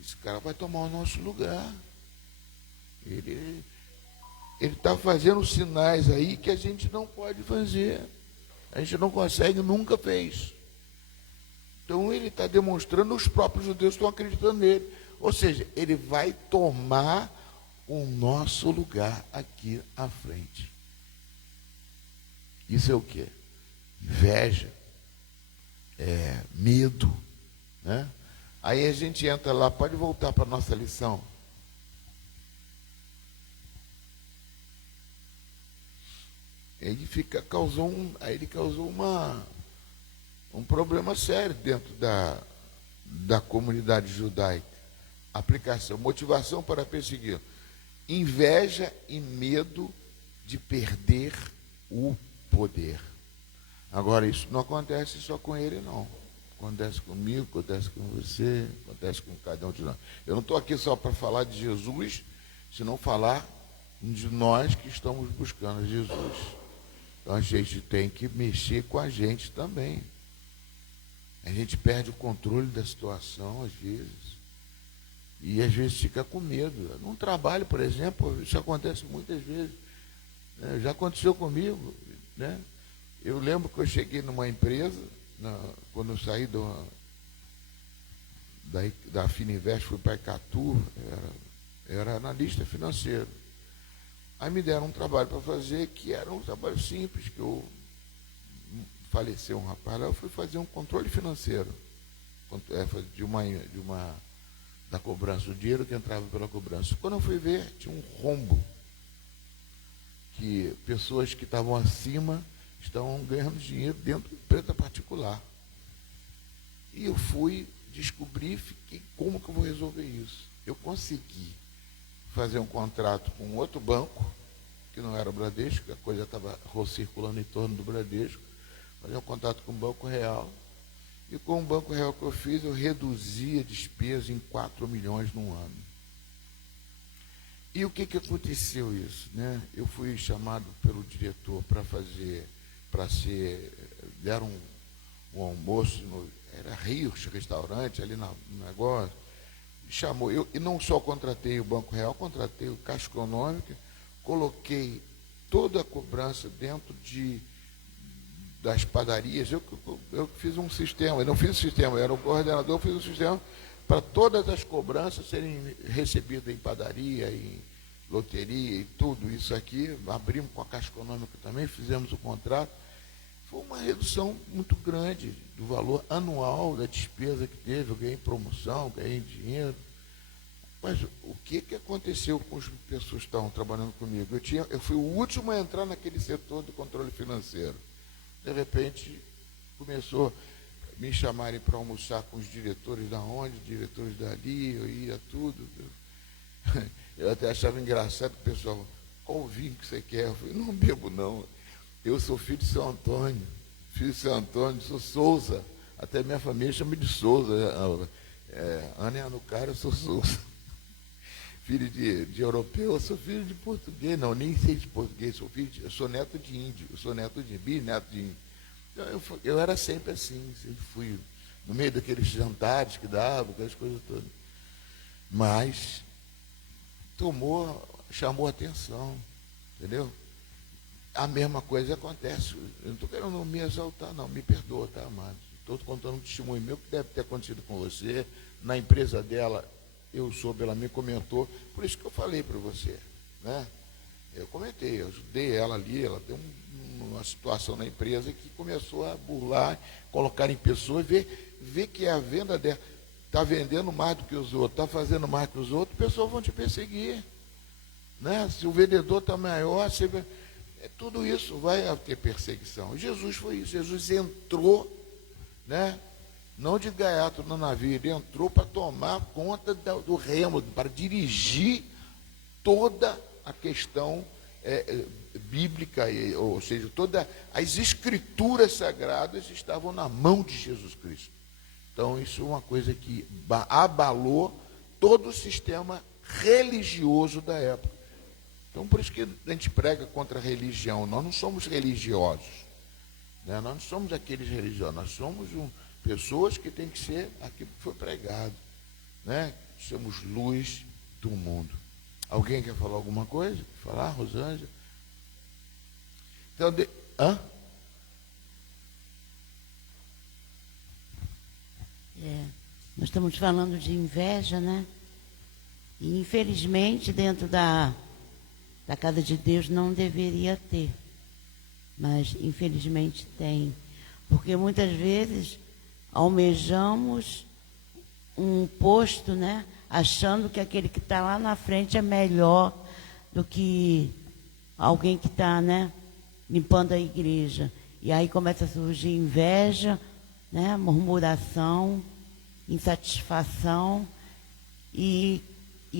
esse cara vai tomar o nosso lugar. Ele está fazendo sinais aí que a gente não pode fazer. A gente não consegue, nunca fez. Então ele está demonstrando, os próprios judeus estão acreditando nele. Ou seja, ele vai tomar o nosso lugar aqui à frente. Isso é o quê? Inveja, medo, né? Aí a gente entra lá, pode voltar para a nossa lição. Ele causou um problema sério dentro da comunidade judaica. Aplicação, motivação para perseguir. Inveja e medo de perder o poder. Agora, isso não acontece só com ele, não. Acontece comigo, acontece com você, acontece com cada um de nós. Eu não estou aqui só para falar de Jesus, senão falar de nós que estamos buscando Jesus. Então a gente tem que mexer com a gente também. A gente perde o controle da situação, às vezes. E às vezes fica com medo. Num trabalho, por exemplo, isso acontece muitas vezes. Né? Já aconteceu comigo. Né? Eu lembro que eu cheguei numa empresa, quando eu saí da Fininvest, fui para Icatu, eu era analista financeiro. Aí me deram um trabalho para fazer, que era um trabalho simples, que faleceu um rapaz lá, eu fui fazer um controle financeiro da cobrança, o dinheiro que entrava pela cobrança. Quando eu fui ver, tinha um rombo, que pessoas que estavam acima estavam ganhando dinheiro dentro da empresa particular. E eu fui descobrir, como que eu vou resolver isso? Eu consegui fazer um contrato com outro banco, que não era o Bradesco, a coisa estava circulando em torno do Bradesco, fazer um contato com o Banco Real, e com o Banco Real que eu fiz, eu reduzi a despesa em 4 milhões num ano. E o que aconteceu isso? Né? Eu fui chamado pelo diretor deram um almoço, era Rios Restaurante, ali no negócio, chamou, e não só contratei o Banco Real, contratei o Caixa Econômica, coloquei toda a cobrança dentro das padarias. Eu fiz um sistema, eu não fiz o sistema, eu era o coordenador, fiz um sistema para todas as cobranças serem recebidas em padaria, em loteria e tudo isso aqui. Abrimos com a Caixa Econômica também, fizemos o contrato. Foi uma redução muito grande do valor anual da despesa que teve. Eu ganhei promoção, ganhei dinheiro. Mas o que aconteceu com as pessoas que estavam trabalhando comigo? Eu fui o último a entrar naquele setor do controle financeiro. De repente, começou a me chamarem para almoçar com os diretores da onde, diretores dali, eu ia tudo. Eu até achava engraçado que o pessoal, qual o vinho que você quer? Eu falei, não bebo não. Eu sou filho de São Antônio, sou Souza. Até minha família chama de Souza. Ana Anucara, eu sou Souza. Filho de europeu, eu sou filho de português. Não, nem sei de português, eu sou neto de índio, bisneto de índio. Então, eu era sempre assim, sempre fui no meio daqueles jantares que davam, aquelas coisas todas. Mas chamou a atenção, entendeu? a mesma coisa acontece. Eu não estou querendo me exaltar, não, me perdoa, tá, amado? Estou contando um testemunho meu que deve ter acontecido com você. Na empresa dela, eu soube, ela me comentou, por isso que eu falei para você, né? Eu comentei, eu ajudei ela ali, ela deu uma situação na empresa que começou a burlar, colocar em pessoas, ver que a venda dela está vendendo mais do que os outros, está fazendo mais que os outros, pessoas vão te perseguir, né? Se o vendedor está maior, tudo isso vai ter perseguição. Jesus foi isso, Jesus entrou, né? Não de gaiato no navio, ele entrou para tomar conta do remo, para dirigir toda a questão bíblica, ou seja, todas as escrituras sagradas estavam na mão de Jesus Cristo. Então, isso é uma coisa que abalou todo o sistema religioso da época. Então, por isso que a gente prega contra a religião. Nós não somos religiosos, né? Nós não somos aqueles religiosos, nós somos pessoas que têm que ser aquilo que foi pregado, né? Somos luz do mundo. Alguém quer falar alguma coisa? Falar, Rosângela? Então, nós estamos falando de inveja, né? E infelizmente dentro da casa de Deus não deveria ter, mas infelizmente tem, porque muitas vezes almejamos um posto, né? Achando que aquele que está lá na frente é melhor do que alguém que está, né, limpando a igreja. E aí começa a surgir inveja, né, murmuração, insatisfação, e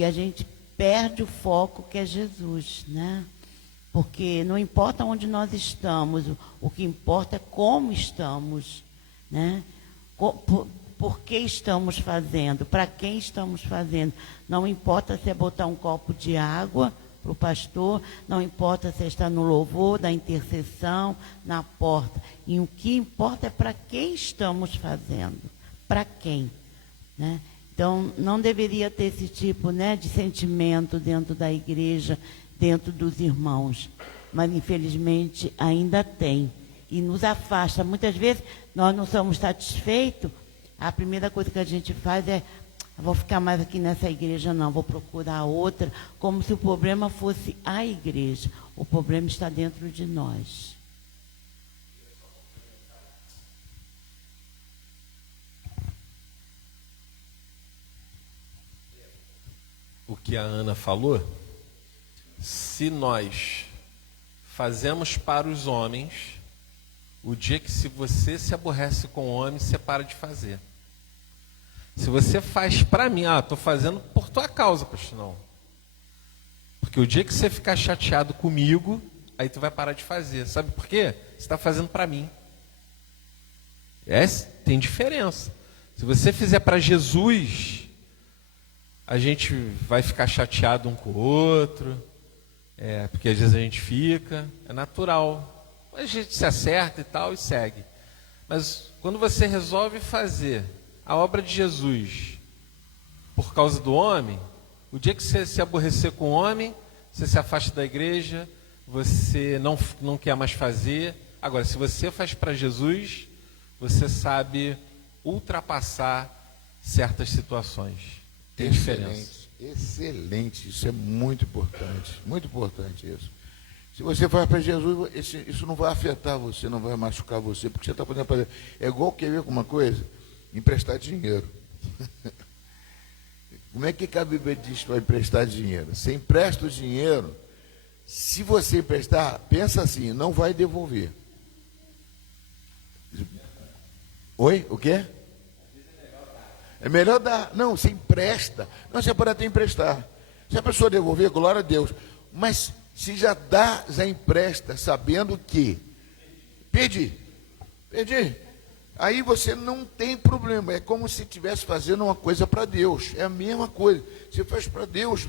a gente perde o foco que é Jesus, né? Porque não importa onde nós estamos, o que importa é como estamos, né? Por que estamos fazendo, para quem estamos fazendo. Não importa se é botar um copo de água para o pastor, não importa se está no louvor, da intercessão, na porta. E o que importa é para quem estamos fazendo, para quem, né? Então, não deveria ter esse tipo, né, de sentimento dentro da igreja, dentro dos irmãos. Mas, infelizmente, ainda tem. E nos afasta. Muitas vezes, nós não somos satisfeitos. A primeira coisa que a gente faz é: vou ficar mais aqui nessa igreja, não, vou procurar outra, como se o problema fosse a igreja. O problema está dentro de nós. O que a Ana falou, se nós fazemos para os homens, o dia que se você se aborrece com o homem, você para de fazer. Se você faz para mim, estou fazendo por tua causa, pastor, não. Porque o dia que você ficar chateado comigo, aí tu vai parar de fazer. Sabe por quê? Você está fazendo para mim. Tem diferença. Se você fizer para Jesus, a gente vai ficar chateado um com o outro, porque às vezes a gente fica, é natural. A gente se acerta e tal e segue. Mas quando você resolve fazer a obra de Jesus por causa do homem, o dia que você se aborrecer com o homem, você se afasta da igreja, você não quer mais fazer. Agora, se você faz para Jesus, você sabe ultrapassar certas situações. Tem diferença. Excelente, isso é muito importante isso. Se você faz para Jesus, isso não vai afetar você, não vai machucar você, porque você está podendo fazer. É igual, quer ver alguma coisa? Emprestar dinheiro. Como é que a Bíblia diz para emprestar dinheiro? Você empresta o dinheiro, se você emprestar, pensa assim, não vai devolver. Oi? O quê? É melhor dar. Não, você empresta. Não, você pode até emprestar. Se a pessoa devolver, glória a Deus. Mas se já dá, já empresta, sabendo que perdi. Aí você não tem problema. É como se estivesse fazendo uma coisa para Deus. É a mesma coisa. Você faz para Deus,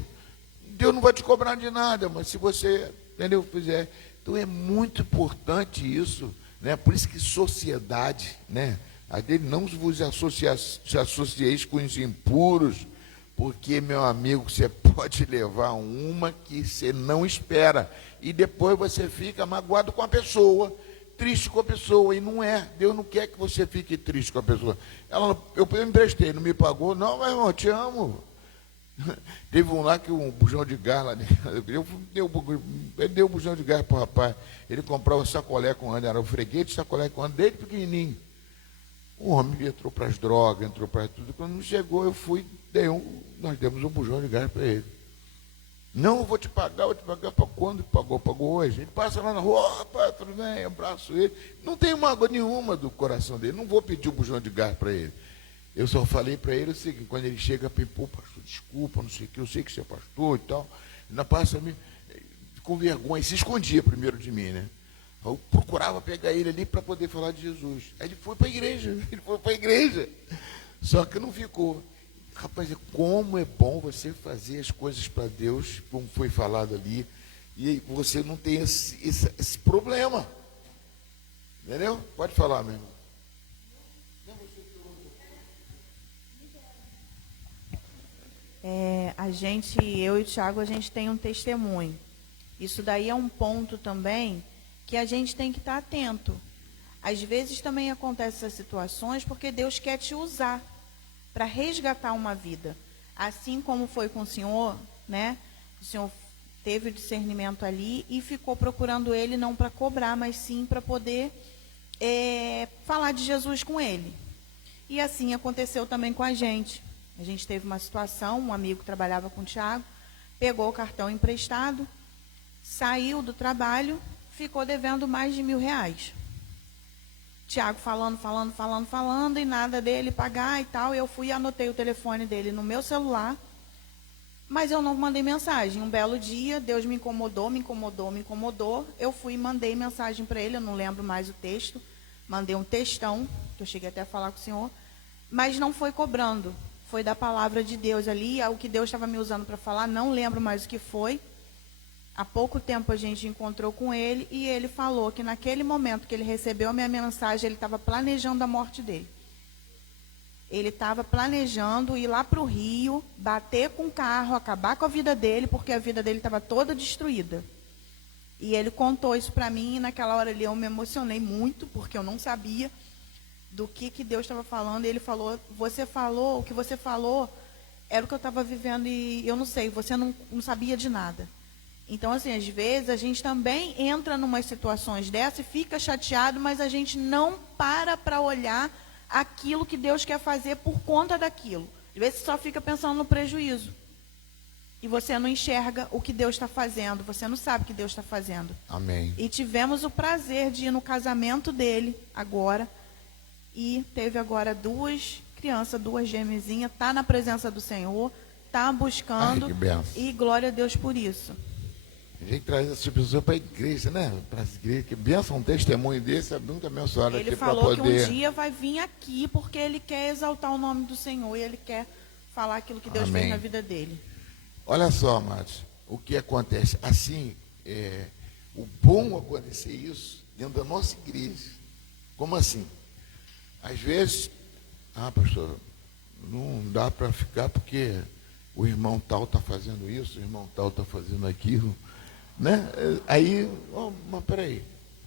Deus não vai te cobrar de nada, mas se você, entendeu, fizer. Então é muito importante isso, né? Por isso que sociedade, né? A dele, não vos associeis com os impuros, porque, meu amigo, se é pode levar uma que você não espera. E depois você fica magoado com a pessoa, triste com a pessoa. E não é. Deus não quer que você fique triste com a pessoa. Eu emprestei, não me pagou. Não, mas irmão, eu te amo. Teve um lá que um bujão de gás lá ele deu um bujão de gás para o rapaz. Ele comprava sacolé com ano, era o freguete, sacolé com ano, desde pequenininho. O homem entrou para as drogas, entrou para tudo. Quando não chegou, eu fui, nós demos um bujão de gás para ele. Não, eu vou te pagar para quando? Pagou hoje. Ele passa lá na rua, rapaz, tudo bem, abraço ele. Não tem mágoa nenhuma do coração dele, não vou pedir um bujão de gás para ele. Eu só falei para ele o seguinte, quando ele chega, pô, pastor, desculpa, não sei o que, eu sei que você é pastor e tal. Ainda passa com vergonha, se escondia primeiro de mim, né? Eu procurava pegar ele ali para poder falar de Jesus. Aí ele foi para a igreja, só que não ficou. Rapaz, como é bom você fazer as coisas para Deus, como foi falado ali, e você não tem esse problema. Entendeu? Pode falar, meu irmão. Eu e o Thiago, a gente tem um testemunho. Isso daí é um ponto também que a gente tem que estar atento. Às vezes também acontecem essas situações porque Deus quer te usar para resgatar uma vida. Assim como foi com o senhor, né? O senhor teve o discernimento ali e ficou procurando ele não para cobrar, mas sim para poder falar de Jesus com ele. E assim aconteceu também com a gente. A gente teve uma situação, um amigo trabalhava com o Thiago, pegou o cartão emprestado, saiu do trabalho, ficou devendo mais de R$1.000. Thiago falando, e nada dele pagar e tal. Eu fui e anotei o telefone dele no meu celular, mas eu não mandei mensagem. Um belo dia, Deus me incomodou. Eu fui e mandei mensagem para ele, eu não lembro mais o texto. Mandei um textão, que eu cheguei até a falar com o senhor, mas não foi cobrando. Foi da palavra de Deus ali, o que Deus estava me usando para falar, não lembro mais o que foi. Há pouco tempo a gente encontrou com ele e ele falou que naquele momento que ele recebeu a minha mensagem, ele estava planejando a morte dele. Ele estava planejando ir lá para o Rio, bater com o carro, acabar com a vida dele, porque a vida dele estava toda destruída. E ele contou isso para mim e naquela hora ali eu me emocionei muito, porque eu não sabia do que Deus estava falando. E ele falou, o que você falou era o que eu estava vivendo e eu não sei, você não sabia de nada. Então, assim, às vezes a gente também entra em umas situações dessas e fica chateado, mas a gente não para olhar aquilo que Deus quer fazer por conta daquilo. Às vezes você só fica pensando no prejuízo. E você não enxerga o que Deus está fazendo, você não sabe o que Deus está fazendo. Amém. E tivemos o prazer de ir no casamento dele agora. E teve agora 2 crianças, 2 gêmeazinhas, está na presença do Senhor, está buscando. Ai, que benção. E glória a Deus por isso. A gente traz essa pessoa para a igreja, né? Para as igrejas. Que benção, um testemunho desse é muito abençoado aqui para poder. Ele falou que um dia vai vir aqui porque ele quer exaltar o nome do Senhor e ele quer falar aquilo que Deus fez na vida dele. Olha só, amados, o que acontece? Assim, o bom acontecer isso dentro da nossa igreja. Como assim? Às vezes, pastor, não dá para ficar porque o irmão tal está fazendo isso, o irmão tal está fazendo aquilo, né? Aí, mas peraí,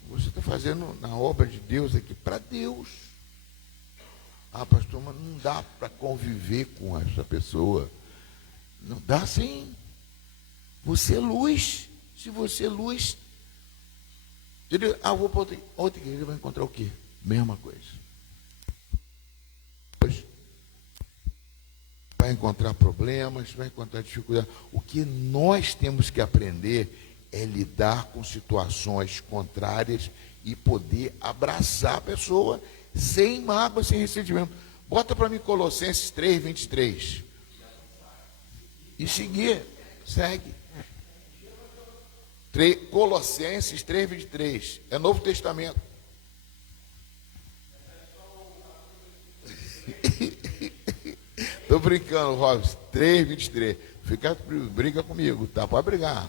você está fazendo na obra de Deus aqui para Deus. Pastor, mas não dá para conviver com essa pessoa. Não dá sim. Você é luz. Se você é luz, ele, vou para outra igreja, vai encontrar o quê? Mesma coisa. Vai encontrar problemas, vai encontrar dificuldades. O que nós temos que aprender é lidar com situações contrárias e poder abraçar a pessoa sem mágoa, sem ressentimento. Bota para mim Colossenses 3:23. E seguir, segue. Colossenses 3:23. É Novo Testamento. Estou brincando, Robson. 3:23. Briga comigo, tá? Pode brigar.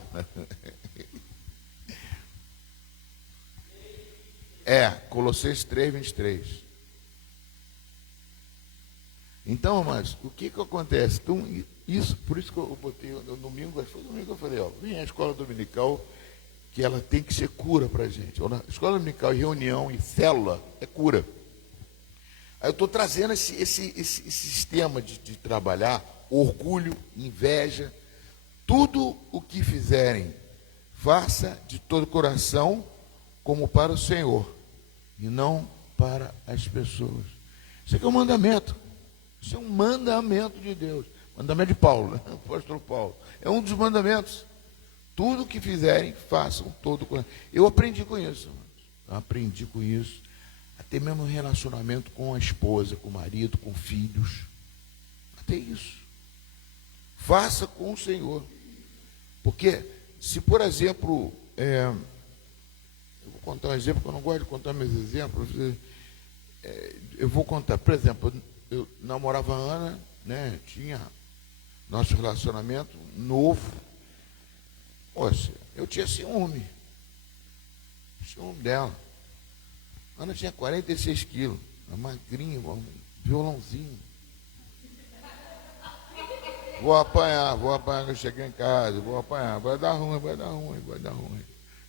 Colossenses 3:23. Então, mas o que acontece? Então, Isso, por isso que eu botei no domingo, acho que foi domingo, eu falei, ó, vem a escola dominical, que ela tem que ser cura para a gente. Escola dominical e reunião e célula é cura. Aí eu estou trazendo esse sistema de trabalhar, orgulho, inveja, tudo o que fizerem, faça de todo o coração como para o Senhor e não para as pessoas. Isso aqui é um mandamento. Isso é um mandamento de Deus. Mandamento de Paulo, né? O apóstolo Paulo. É um dos mandamentos. Tudo que fizerem, façam todo o coração. Eu aprendi com isso. Eu aprendi com isso. Até mesmo relacionamento com a esposa, com o marido, com filhos. Até isso. Faça com o Senhor. Porque, se por exemplo, eu vou contar um exemplo, que eu não gosto de contar meus exemplos. Eu vou contar, por exemplo, eu namorava a Ana, né? Tinha nosso relacionamento novo. Poxa, eu tinha ciúme dela. A Ana tinha 46 quilos, magrinha, um violãozinho. Vou apanhar quando eu chegar em casa, vou apanhar, vai dar ruim.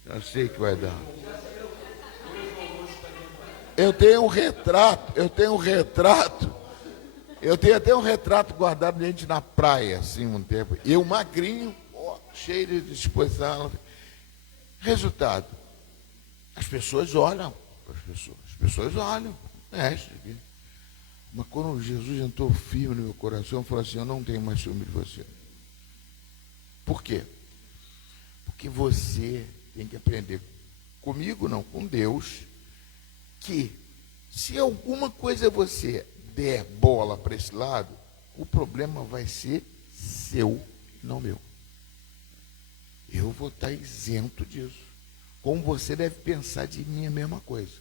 Já sei que vai dar. Eu tenho até um retrato guardado de gente na praia, assim, um tempo. Eu magrinho, cheio de disposição. Resultado, as pessoas olham. As pessoas olham. Mas quando Jesus entrou firme no meu coração, falou assim, eu não tenho mais ciúme de você. Por quê? Porque você tem que aprender comigo, não, com Deus, que se alguma coisa você der bola para esse lado, o problema vai ser seu, não meu. Eu vou estar isento disso. Como você deve pensar de mim a mesma coisa.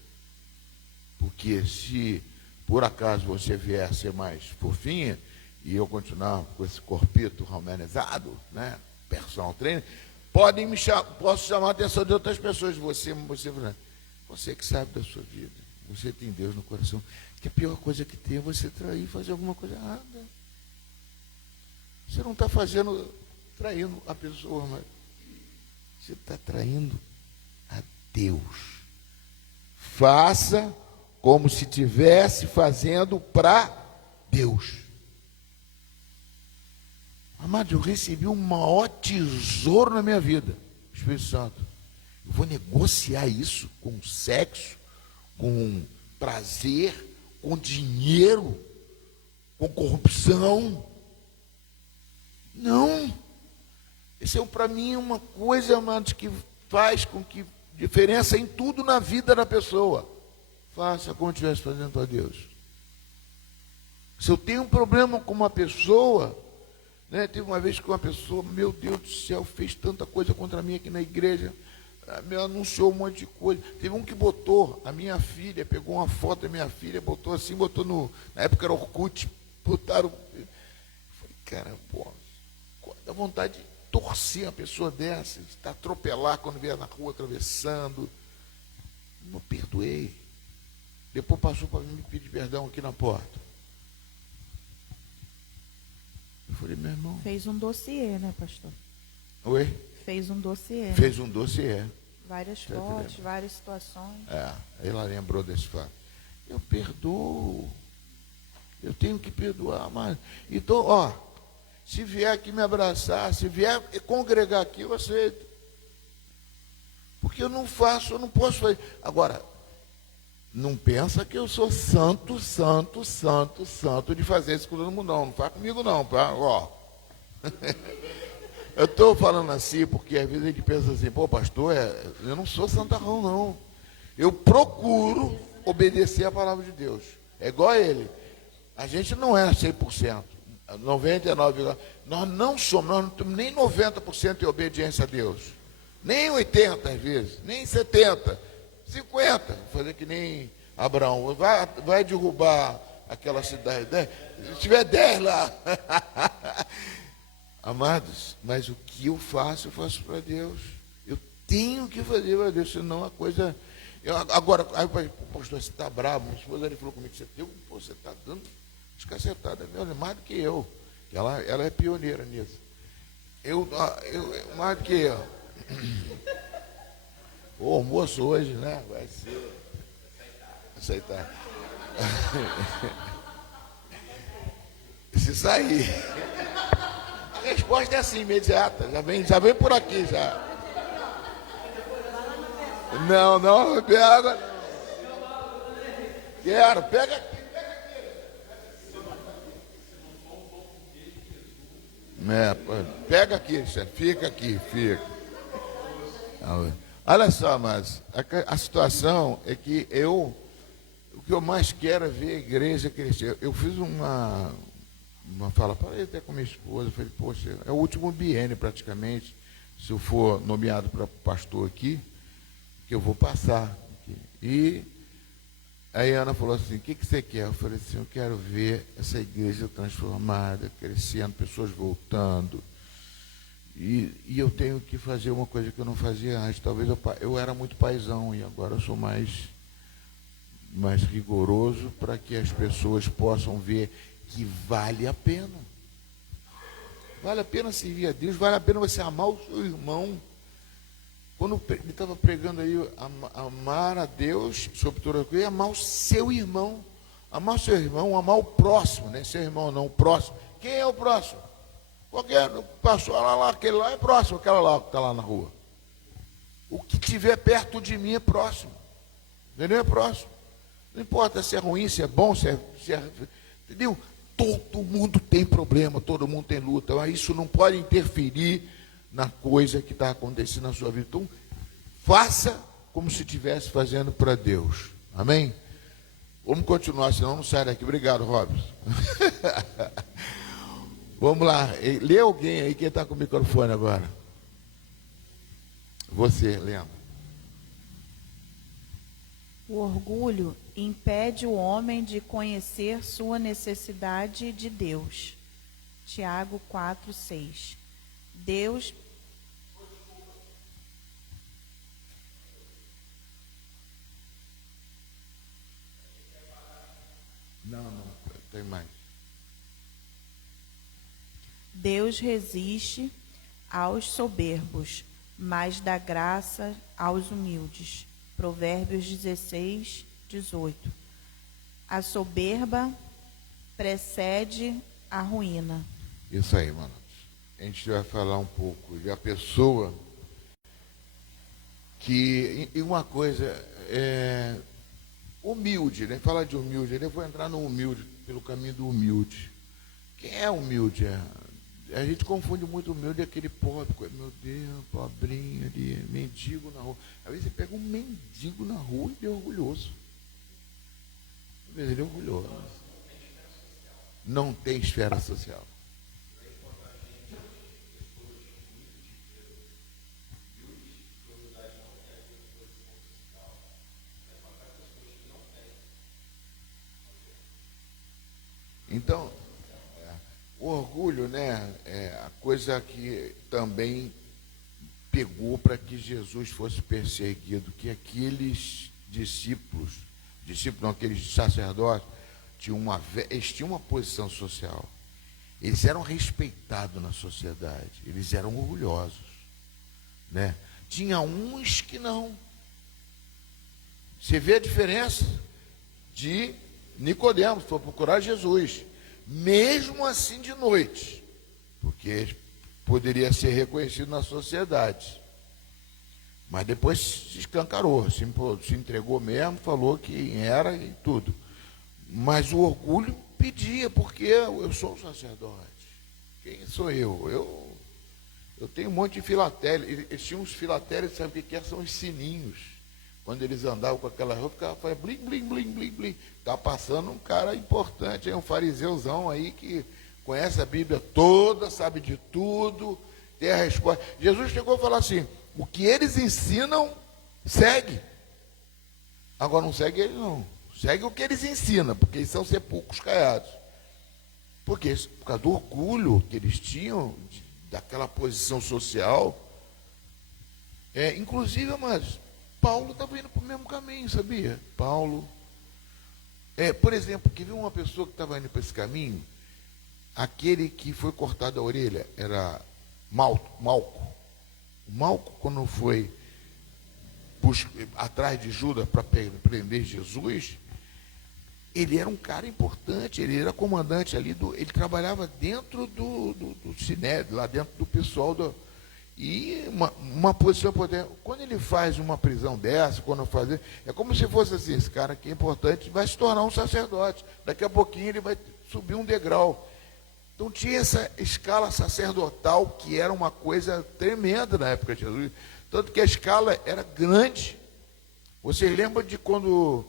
Porque se por acaso você vier a ser mais fofinha e eu continuar com esse corpito romanizado, né, personal trainer, posso chamar a atenção de outras pessoas. Você que sabe da sua vida. Você tem Deus no coração. Que a pior coisa que tem é você trair e fazer alguma coisa errada. Você não está traindo a pessoa, mas você está traindo a Deus. Faça como se estivesse fazendo para Deus. Amado, eu recebi um maior tesouro na minha vida, Espírito Santo. Eu vou negociar isso com sexo, com prazer, com dinheiro, com corrupção. Não. Esse é para mim uma coisa, amados, que faz com que diferença em tudo na vida da pessoa. Faça como estivesse fazendo para Deus. Se eu tenho um problema com uma pessoa, né, teve uma vez que uma pessoa, meu Deus do céu, fez tanta coisa contra mim aqui na igreja, me anunciou um monte de coisa. Teve um que botou a minha filha, pegou uma foto da minha filha, botou assim, na época era Orkut, botaram. Eu falei, cara, pô, dá vontade de torcer uma pessoa dessa, de atropelar quando vier na rua atravessando. Não perdoei. Depois passou para mim me pedir perdão aqui na porta. Eu falei, meu irmão. Fez um dossiê, né, pastor? Oi? Fez um dossiê. Fez um dossiê. Várias fotos, várias situações. Ela lembrou desse fato. Eu perdoo. Eu tenho que perdoar, mas. Então, se vier aqui me abraçar, se vier congregar aqui, eu aceito. Porque eu não posso fazer. Agora, não pensa que eu sou santo de fazer isso com todo mundo, não. Não faz comigo, não. Eu estou falando assim porque às vezes a gente pensa assim, pô, pastor, eu não sou santarrão, não. Eu procuro obedecer a palavra de Deus. É igual a ele. A gente não é 100%. 99%. Nós não temos nem 90% de obediência a Deus. Nem 80% às vezes, nem 70%. 50, fazer que nem Abraão, vai derrubar aquela cidade, 10, se tiver 10 lá. Amados, mas o que eu faço para Deus. Eu tenho que fazer para Deus, senão a coisa. Agora, aí, pastor, você está bravo, minha esposa falou comigo, você está dando descacetada, mais do que eu. Ela é pioneira nisso. Mais do que eu. O almoço hoje, né? Vai ser. Aceitar. Se sair. A resposta é assim, imediata. Já vem por aqui já. Não, bebe água. Quero, pega aqui. Pega aqui, chefe. Fica aqui, fica. Olha só, mas a situação é que o que eu mais quero é ver a igreja crescer. Eu fiz uma fala, falei até com minha esposa, falei, poxa, é o último biênio praticamente, se eu for nomeado para pastor aqui, que eu vou passar aqui. E aí a Ana falou assim, o que você quer? Eu falei assim, eu quero ver essa igreja transformada, crescendo, pessoas voltando. E eu tenho que fazer uma coisa que eu não fazia antes. Talvez eu era muito paizão e agora eu sou mais rigoroso para que as pessoas possam ver que vale a pena. Vale a pena servir a Deus, vale a pena você amar o seu irmão. Quando ele estava pregando aí, amar a Deus sobre toda coisa, e amar o seu irmão. Amar o seu irmão, amar o próximo, né? Seu irmão não, o próximo. Quem é o próximo? Qualquer passou lá, aquele lá é próximo, aquela lá que está lá na rua. O que estiver perto de mim é próximo. Entendeu? É próximo. Não importa se é ruim, se é bom, se é entendeu? Todo mundo tem problema, todo mundo tem luta, mas isso não pode interferir na coisa que está acontecendo na sua vida. Então, faça como se estivesse fazendo para Deus. Amém? Vamos continuar, senão não sai daqui. Obrigado, Robson. Vamos lá. Lê alguém aí, quem está com o microfone agora? Você, lembra? O orgulho impede o homem de conhecer sua necessidade de Deus. Tiago 4:6. Deus... Não, tem mais. Deus resiste aos soberbos, mas dá graça aos humildes. Provérbios 16:18. A soberba precede a ruína. Isso aí, mano. A gente vai falar um pouco de a pessoa que... E uma coisa, humilde, né? Falar de humilde, eu vou entrar no humilde, pelo caminho do humilde. Quem é humilde? A gente confunde muito humilde aquele pobre, meu Deus, pobrinho ali, mendigo na rua. Às vezes você pega um mendigo na rua e ele é orgulhoso. Às vezes ele é orgulhoso. Não tem esfera social. Então, o orgulho, né, é a coisa que também pegou para que Jesus fosse perseguido, que aqueles discípulos não, aqueles sacerdotes, eles tinham uma posição social. Eles eram respeitados na sociedade, eles eram orgulhosos, né? Tinha uns que não. Você vê a diferença de Nicodemos, foi procurar Jesus, mesmo assim de noite, porque poderia ser reconhecido na sociedade. Mas depois se escancarou, se entregou mesmo, falou quem era e tudo. Mas o orgulho pedia, porque eu sou um sacerdote. Quem sou eu? Eu tenho um monte de filatélia. Eles tinham uns filatélias, sabe o que é? São os sininhos. Quando eles andavam com aquela roupa, ficava fazendo blim, blim, blim, blim, blim. Está passando um cara importante, um fariseuzão aí que conhece a Bíblia toda, sabe de tudo, tem a resposta. Jesus chegou a falar assim, o que eles ensinam, segue. Agora não segue eles não. Segue o que eles ensinam, porque eles são sepulcros caiados. Por causa do orgulho que eles tinham, daquela posição social. Inclusive, mas Paulo estava indo para o mesmo caminho, sabia? Paulo. Por exemplo, que viu uma pessoa que estava indo para esse caminho, aquele que foi cortado a orelha era Malco. O Malco, quando foi atrás de Judas para prender Jesus, ele era um cara importante, ele era comandante ali, ele trabalhava dentro do Sinédrio, lá dentro do pessoal e uma posição poder. Quando ele faz uma prisão dessa, é como se fosse assim, esse cara aqui é importante, vai se tornar um sacerdote. Daqui a pouquinho ele vai subir um degrau. Então tinha essa escala sacerdotal que era uma coisa tremenda na época de Jesus. Tanto que a escala era grande. Vocês lembram de quando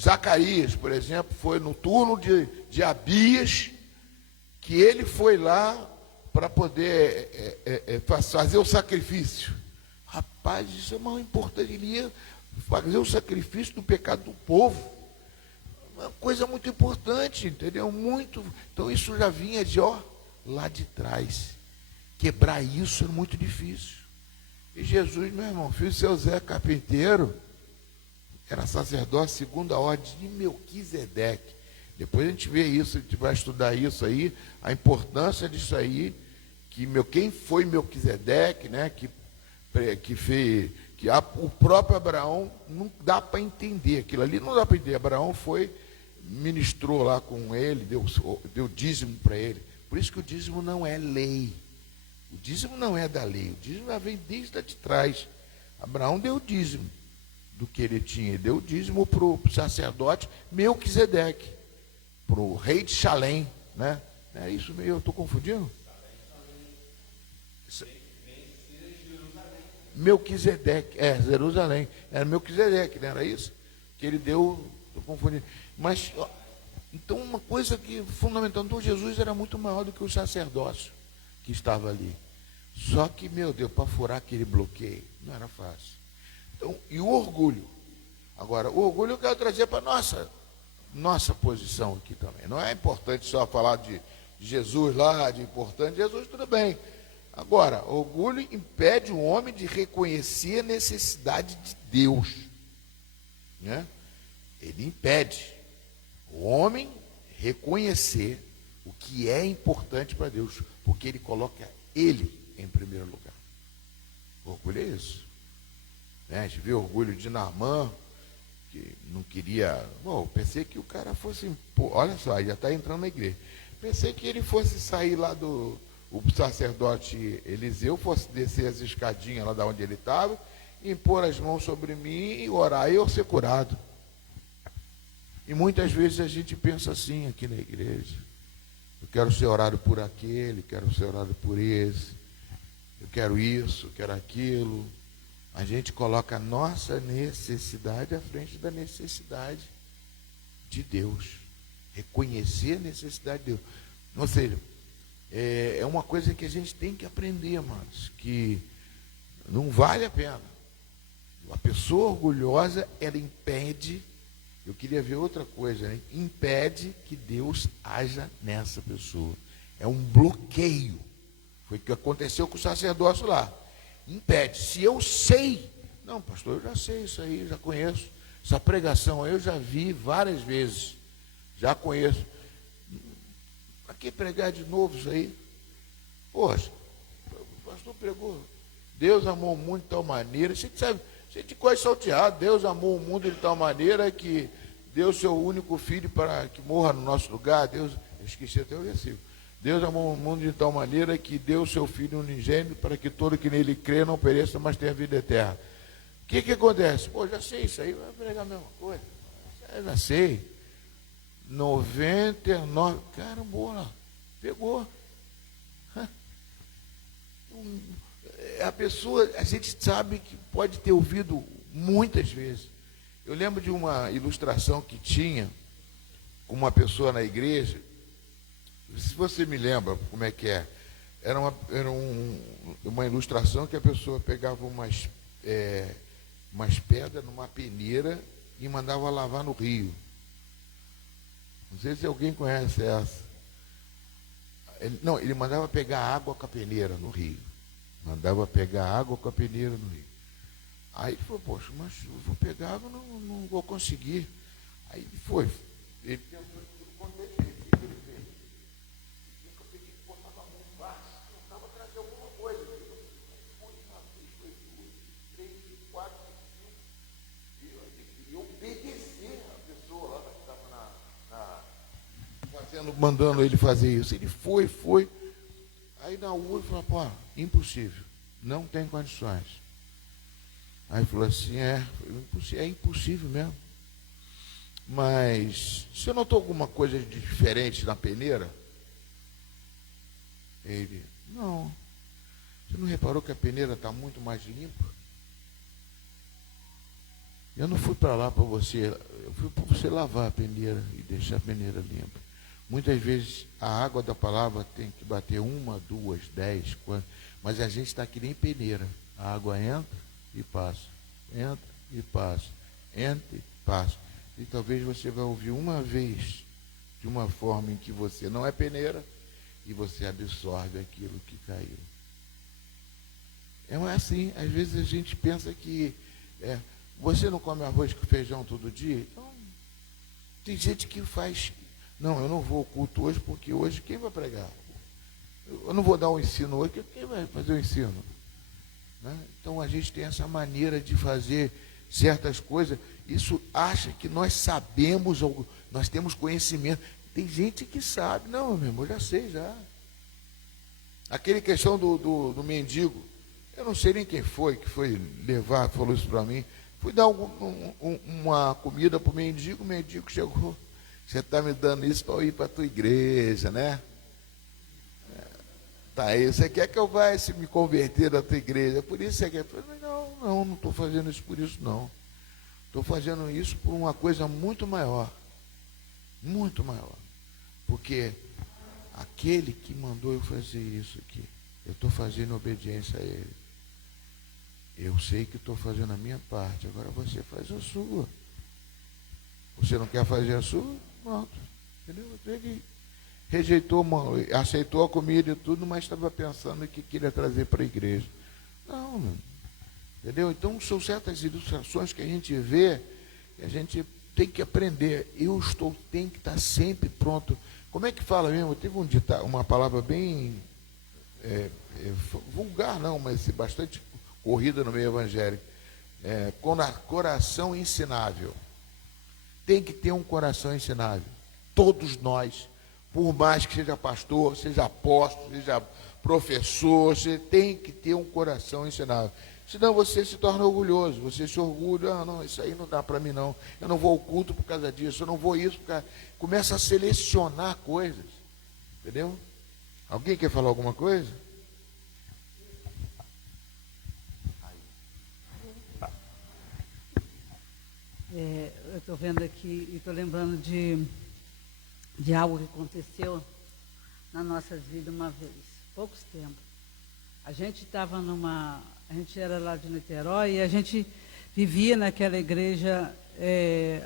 Zacarias, por exemplo, foi no turno de Abias, que ele foi lá para poder fazer o sacrifício. Rapaz, isso é muito importante. Ele ia fazer o sacrifício do pecado do povo. Uma coisa muito importante, entendeu? Então isso já vinha lá de trás. Quebrar isso é muito difícil. E Jesus, meu irmão, filho do seu Zé Carpinteiro, era sacerdote segundo a ordem de Melquisedeque. Depois a gente vê isso, a gente vai estudar isso aí, a importância disso aí, quem foi Melquisedeque, né? O próprio Abraão, não dá para entender aquilo ali, não dá para entender. Abraão ministrou lá com ele, deu dízimo para ele. Por isso que o dízimo não é lei. O dízimo não é da lei, o dízimo já vem desde de trás. Abraão deu dízimo do que ele tinha, ele deu dízimo para o sacerdote Melquisedeque, para o rei de Salém, né? É isso meio, eu estou confundindo? Melquisedeque, Jerusalém, era Melquisedeque, não era isso? Que ele deu, estou confundindo. Mas, então uma coisa que fundamental, então Jesus era muito maior do que o sacerdócio que estava ali. Só que, meu Deus, para furar aquele bloqueio, não era fácil. Então, e o orgulho? Agora, o orgulho eu quero trazer para nossa posição aqui também. Não é importante só falar de Jesus lá, de importante, Jesus tudo bem. Agora, orgulho impede o homem de reconhecer a necessidade de Deus. Né? Ele impede o homem reconhecer o que é importante para Deus, porque ele coloca ele em primeiro lugar. O orgulho é isso. Né? A gente vê o orgulho de Naamã, que não queria. Bom, pensei que o cara fosse. Olha só, já está entrando na igreja. Pensei que ele fosse sair lá o sacerdote Eliseu, fosse descer as escadinhas lá de onde ele estava, impor as mãos sobre mim e orar, e eu ser curado. E muitas vezes a gente pensa assim aqui na igreja. Eu quero ser orado por aquele, quero ser orado por esse, eu quero isso, eu quero aquilo. A gente coloca a nossa necessidade à frente da necessidade de Deus. Reconhecer a necessidade de Deus. Ou seja, é uma coisa que a gente tem que aprender, amados, que não vale a pena. A pessoa orgulhosa, ela impede, eu queria ver outra coisa, né? Impede que Deus haja nessa pessoa. É um bloqueio. Foi o que aconteceu com o sacerdócio lá. Impede. Se eu sei, não, pastor, eu já sei isso aí, já conheço. Essa pregação aí eu já vi várias vezes. Já conheço. Para que pregar de novo isso aí? Poxa, o pastor pregou. Deus amou o mundo de tal maneira. Você sabe, você te conhece salteado. Deus amou o mundo de tal maneira que deu seu único filho para que morra no nosso lugar. Deus, eu esqueci até o versículo. Deus amou o mundo de tal maneira que deu seu Filho unigênito para que todo que nele crê não pereça, mas tenha vida eterna. O que acontece? Pô, já sei isso aí, vai pregar a mesma coisa. Eu já sei. 99, caramba, pegou. A pessoa, a gente sabe que pode ter ouvido muitas vezes. Eu lembro de uma ilustração que tinha com uma pessoa na igreja. Se você me lembra como é que é, era uma ilustração que a pessoa pegava umas pedras numa peneira e mandava lavar no rio. Não sei se alguém conhece essa. Ele mandava pegar água com a peneira no rio. Mandava pegar água com a peneira no rio. Aí ele falou, poxa, mas eu vou pegar água, não vou conseguir. Aí foi. Ele pensou tudo quanto é jeito. O que ele fez? mandando ele fazer isso. Ele foi. Aí na URA ele falou, pô, impossível, não tem condições. Aí ele falou assim, é impossível mesmo. Mas você notou alguma coisa de diferente na peneira? Ele, não. Você não reparou que a peneira está muito mais limpa? Eu não fui para lá para você, eu fui para você lavar a peneira e deixar a peneira limpa. Muitas vezes a água da palavra tem que bater 1, 2, 10, mas a gente está que nem peneira. A água entra e passa, entra e passa, entra e passa. E talvez você vai ouvir uma vez, de uma forma em que você não é peneira, e você absorve aquilo que caiu. É assim, às vezes a gente pensa que você não come arroz com feijão todo dia? Então, tem gente que faz, não, eu não vou ao culto hoje, porque hoje quem vai pregar? Eu não vou dar um ensino hoje, quem vai fazer o ensino? Né? Então a gente tem essa maneira de fazer certas coisas, isso acha que nós sabemos, nós temos conhecimento. Tem gente que sabe, não, meu irmão, eu já sei já. Aquele questão do mendigo, eu não sei nem quem foi que foi levar, falou isso para mim. Fui dar uma comida para o mendigo chegou, você está me dando isso para eu ir para a tua igreja, né? Tá aí, você quer que eu vá me converter da tua igreja? Por isso você quer? Eu falei, não estou fazendo isso por isso, não. Estou fazendo isso por uma coisa muito maior. Muito maior. Porque aquele que mandou eu fazer isso aqui, eu estou fazendo obediência a ele. Eu sei que estou fazendo a minha parte, agora você faz a sua. Você não quer fazer a sua? Pronto. Entendeu? Ele rejeitou, aceitou a comida e tudo, mas estava pensando que queria trazer para a igreja. Não, entendeu? Então são certas ilustrações que a gente vê, que a gente tem que aprender. Tenho que estar sempre pronto. Como é que fala mesmo? Teve uma palavra bem vulgar, não, mas bastante corrida no meio evangélico. Coração ensinável. Tem que ter um coração ensinável. Todos nós, por mais que seja pastor, seja apóstolo, seja professor, você tem que ter um coração ensinável. Senão você se torna orgulhoso, você se orgulha, não, isso aí não dá para mim não, eu não vou ao culto por causa disso, eu não vou isso, começa a selecionar coisas, entendeu? Alguém quer falar alguma coisa? Eu estou vendo aqui e estou lembrando de algo que aconteceu nas nossas vidas uma vez, poucos tempos. A gente era lá de Niterói e a gente vivia naquela igreja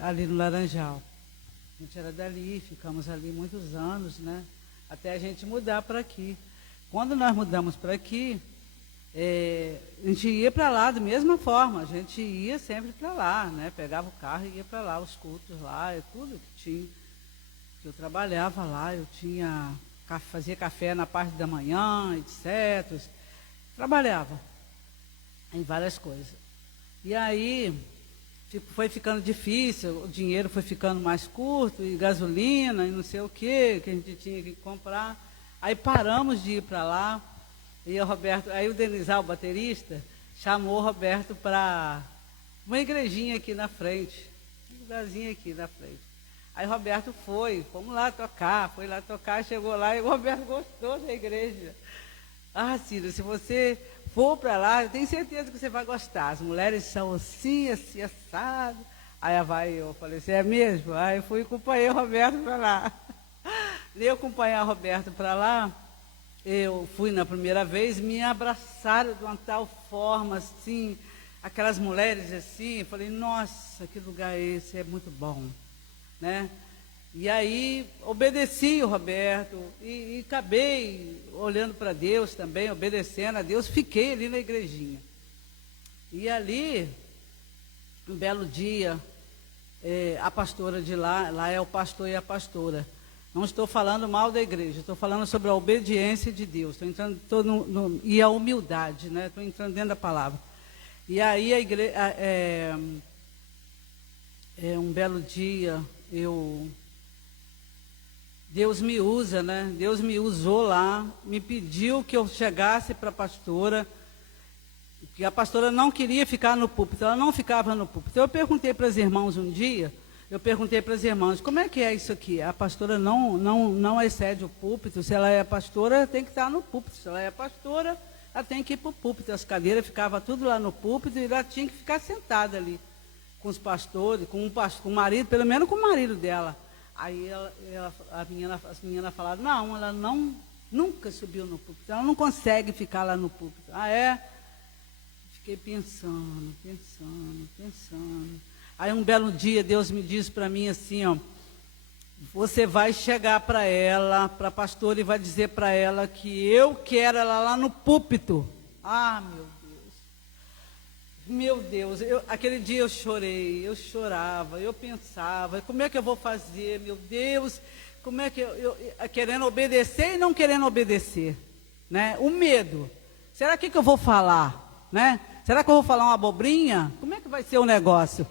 ali no Laranjal. A gente era dali, ficamos ali muitos anos, né? Até a gente mudar para aqui. Quando nós mudamos para aqui, a gente ia para lá da mesma forma, a gente ia sempre para lá, né? Pegava o carro e ia para lá, os cultos lá, tudo que tinha. Eu trabalhava lá, fazia café na parte da manhã, etc. Trabalhava em várias coisas. E aí foi ficando difícil, o dinheiro foi ficando mais curto, e gasolina, e não sei o que a gente tinha que comprar. Aí paramos de ir para lá, e o Denizal, o baterista, chamou o Roberto para uma igrejinha aqui na frente, um lugarzinho aqui na frente. Aí o Roberto fomos lá tocar, chegou lá e o Roberto gostou da igreja. Ah, Cida, se você for para lá, eu tenho certeza que você vai gostar. As mulheres são assim, assado. Aí eu falei assim, é mesmo? Aí eu fui e acompanhei o Roberto para lá. E eu acompanhar o Roberto para lá, eu fui na primeira vez, me abraçaram de uma tal forma, assim, aquelas mulheres assim, eu falei, nossa, que lugar é esse, é muito bom, né? E aí, obedeci o Roberto e acabei olhando para Deus também, obedecendo a Deus, fiquei ali na igrejinha. E ali, um belo dia, a pastora de lá é o pastor e a pastora. Não estou falando mal da igreja, estou falando sobre a obediência de Deus, e a humildade, né? Estou entrando dentro da palavra. E aí, um belo dia, Deus me usa, né? Deus me usou lá, me pediu que eu chegasse para a pastora, que a pastora não queria ficar no púlpito, ela não ficava no púlpito. Eu perguntei para os irmãos um dia, como é que é isso aqui? A pastora não excede o púlpito, se ela é pastora, tem que estar no púlpito, se ela é pastora, ela tem que ir para o púlpito. As cadeiras ficavam tudo lá no púlpito e ela tinha que ficar sentada ali, com os pastores, com o marido, pelo menos com o marido dela. Aí as meninas falaram, não, ela nunca subiu no púlpito, ela não consegue ficar lá no púlpito. Ah, é? Fiquei pensando. Aí um belo dia Deus me disse para mim assim, ó, você vai chegar para ela, para a pastora, e vai dizer para ela que eu quero ela lá no púlpito. Ah, meu Deus, aquele dia eu chorei, eu chorava, eu pensava, como é que eu vou fazer, meu Deus, como é que eu querendo obedecer e não querendo obedecer, né? O medo, será que eu vou falar, né? Será que eu vou falar uma abobrinha? Como é que vai ser o negócio?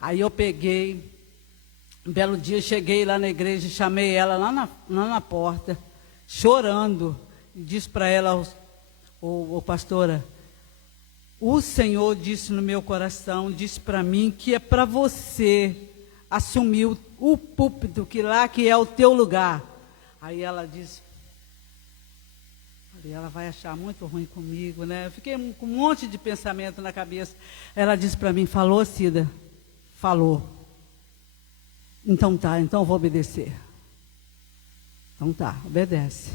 Aí eu peguei, um belo dia cheguei lá na igreja, chamei ela lá na porta, chorando, e disse para ela, pastora, o Senhor disse no meu coração, disse para mim que é para você assumir o púlpito, que é o teu lugar. Aí ela disse, ela vai achar muito ruim comigo, né? Eu fiquei com um monte de pensamento na cabeça. Ela disse para mim, falou, Cida? Falou. Então tá, então eu vou obedecer. Então tá, obedece.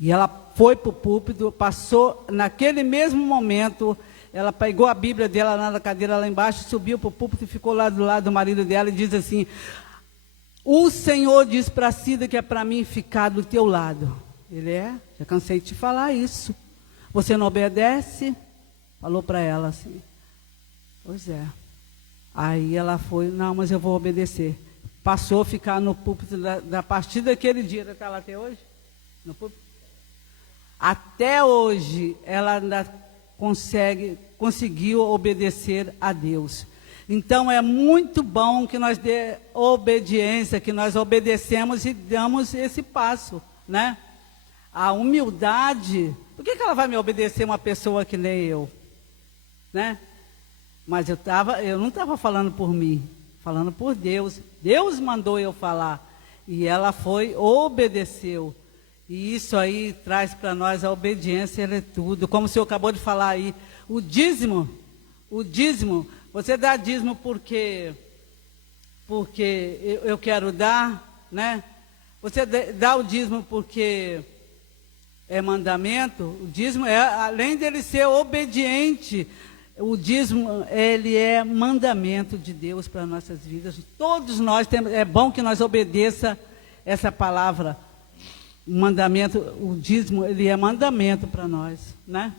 E ela foi para o púlpito, passou, naquele mesmo momento, ela pegou a Bíblia dela lá na cadeira lá embaixo, subiu para o púlpito e ficou lá do lado do marido dela e diz assim, o Senhor diz para a Cida que é para mim ficar do teu lado. Ele já cansei de te falar isso. Você não obedece? Falou para ela assim. Pois é. Aí ela foi, não, mas eu vou obedecer. Passou a ficar no púlpito da partir daquele dia. Ela está lá até hoje? No púlpito? Até hoje ela ainda conseguiu obedecer a Deus. Então é muito bom que nós dê obediência, que nós obedecemos e damos esse passo, né? A humildade, por que ela vai me obedecer uma pessoa que nem eu? Né? Mas eu não estava falando por mim, falando por Deus. Deus mandou eu falar. E ela foi, obedeceu. E isso aí traz para nós a obediência, ela é tudo. Como o senhor acabou de falar aí, o dízimo, você dá dízimo porque eu quero dar, né? Você dá o dízimo porque é mandamento. O dízimo além dele ser obediente, o dízimo, ele é mandamento de Deus para nossas vidas. Todos nós temos, é bom que nós obedeça essa palavra, o mandamento, o dízimo, ele é mandamento para nós, né?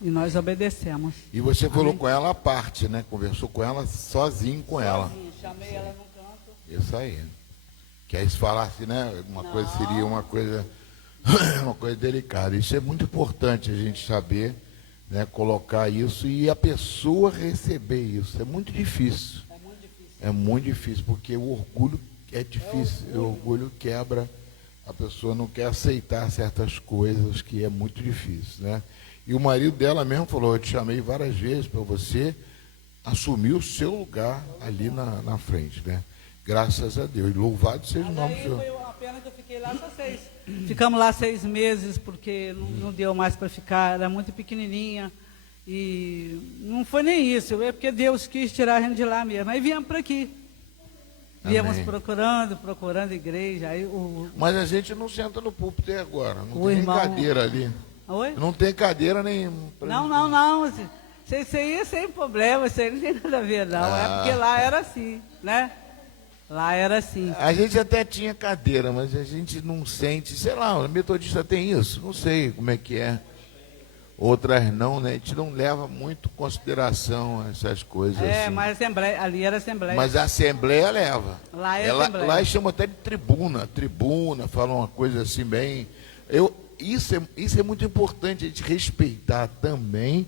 E nós obedecemos. E você falou com ela à parte, né? Conversou com ela sozinho com ela. Chamei ela no canto. Isso aí. Que aí se falasse, né? Coisa seria uma coisa delicada. Isso é muito importante a gente saber, né? Colocar isso e a pessoa receber isso. É muito difícil. É muito difícil, porque o orgulho é difícil. O orgulho quebra. A pessoa não quer aceitar certas coisas, que é muito difícil, né? E o marido dela mesmo falou, eu te chamei várias vezes para você assumir o seu lugar ali na frente, né? Graças a Deus. Louvado seja o nome do Senhor. Foi uma pena que eu fiquei lá só 6. Ficamos lá 6 meses, porque não deu mais para ficar, era muito pequenininha. E não foi nem isso, é porque Deus quis tirar a gente de lá mesmo. Aí viemos para aqui. Viemos procurando igreja. Aí Mas a gente não senta no púlpito até agora, não tem irmão... cadeira ali. Oi? Não tem cadeira nem... Não. Isso aí é sem problema, isso aí não tem nada a ver, não. É porque lá era assim, né? Lá era assim. A gente até tinha cadeira, mas a gente não sente, sei lá, o metodista tem isso, não sei como é que é. Outras não, né? A gente não leva muito em consideração essas coisas assim. Mas assembleia, ali era assembleia. Mas a assembleia leva. Lá é assembleia. Lá chamam até de tribuna, falam uma coisa assim bem... Isso é muito importante, a gente respeitar também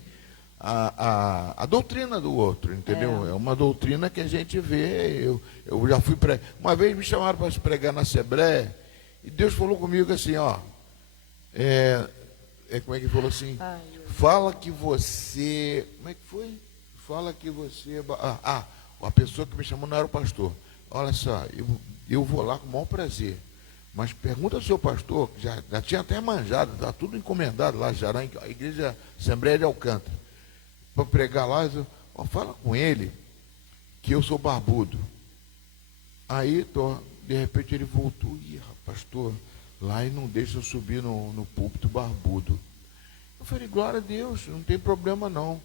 a doutrina do outro, entendeu? É uma doutrina que a gente vê. Eu já fui uma vez me chamaram para pregar na Assembleia E Deus falou comigo assim, ó. Como é que ele falou assim? Fala que você. Como é que foi? Fala que você. A pessoa que me chamou não era o pastor. Olha só, eu vou lá com o maior prazer. Mas pergunta ao seu pastor, que já tinha até manjado, está tudo encomendado lá, a igreja Assembleia de Alcântara. Para pregar lá, fala com ele que eu sou barbudo. Aí, de repente, ele voltou, pastor, lá e não deixa eu subir no púlpito barbudo. Eu falei, glória a Deus, não tem problema não.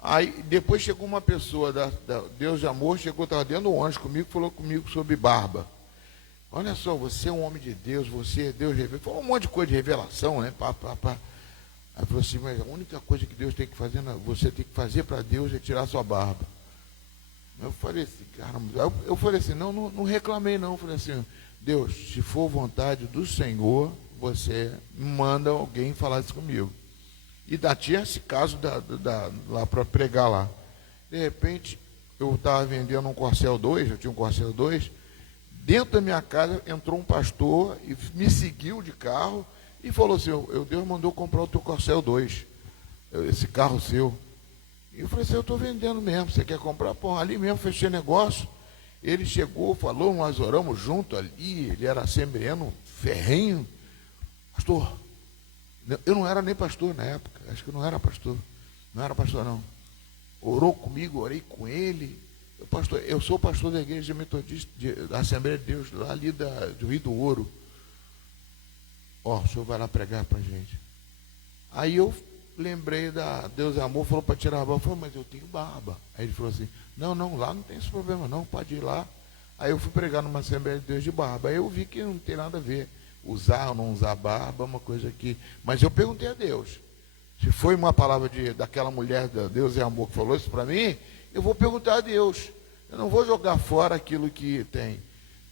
Aí, depois chegou uma pessoa da Deus de Amor, estava dentro do ônibus comigo, falou comigo sobre barba. Olha só, você é um homem de Deus, você é Deus revelado. Falou um monte de coisa de revelação, né? Aí falou assim, mas a única coisa que Deus tem que fazer, você tem que fazer para Deus é tirar sua barba. Eu falei assim, caramba, eu falei assim, não reclamei não. Eu falei assim, Deus, se for vontade do Senhor, você manda alguém falar isso comigo. E tinha esse caso lá para pregar lá. De repente, eu estava vendendo um Corcel 2, eu tinha um Corcel 2, dentro da minha casa entrou um pastor e me seguiu de carro e falou assim, Deus mandou comprar o teu Corcel 2, esse carro seu. E eu falei assim, eu estou vendendo mesmo, você quer comprar? Pô, ali mesmo fechei negócio. Ele chegou, falou, nós oramos junto ali, ele era assembleano ferrenho. Pastor, eu não era nem pastor na época, acho que eu não era pastor não. Orou comigo, orei com ele. Pastor, eu sou pastor da igreja metodista, da Assembleia de Deus, lá ali do Rio do Ouro. O senhor vai lá pregar para a gente. Aí eu lembrei Deus é Amor, falou para tirar a barba. Eu falei, mas eu tenho barba. Aí ele falou assim, não, lá não tem esse problema não, pode ir lá. Aí eu fui pregar numa Assembleia de Deus de barba. Aí eu vi que não tem nada a ver, usar ou não usar barba, uma coisa que... Mas eu perguntei a Deus, se foi uma palavra daquela mulher, Deus é Amor, que falou isso para mim, eu vou perguntar a Deus. Eu não vou jogar fora aquilo que tem.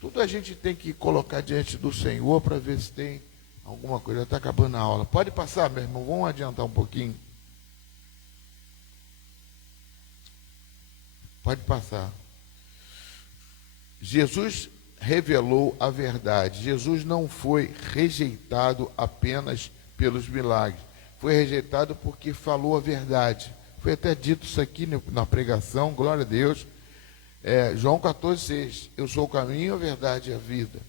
Tudo a gente tem que colocar diante do Senhor para ver se tem alguma coisa. Já está acabando a aula. Pode passar, meu irmão, vamos adiantar um pouquinho. Pode passar. Jesus revelou a verdade. Jesus não foi rejeitado apenas pelos milagres. Foi rejeitado porque falou a verdade. Foi até dito isso aqui na pregação, glória a Deus. João 14,6. Eu sou o caminho, a verdade e a vida.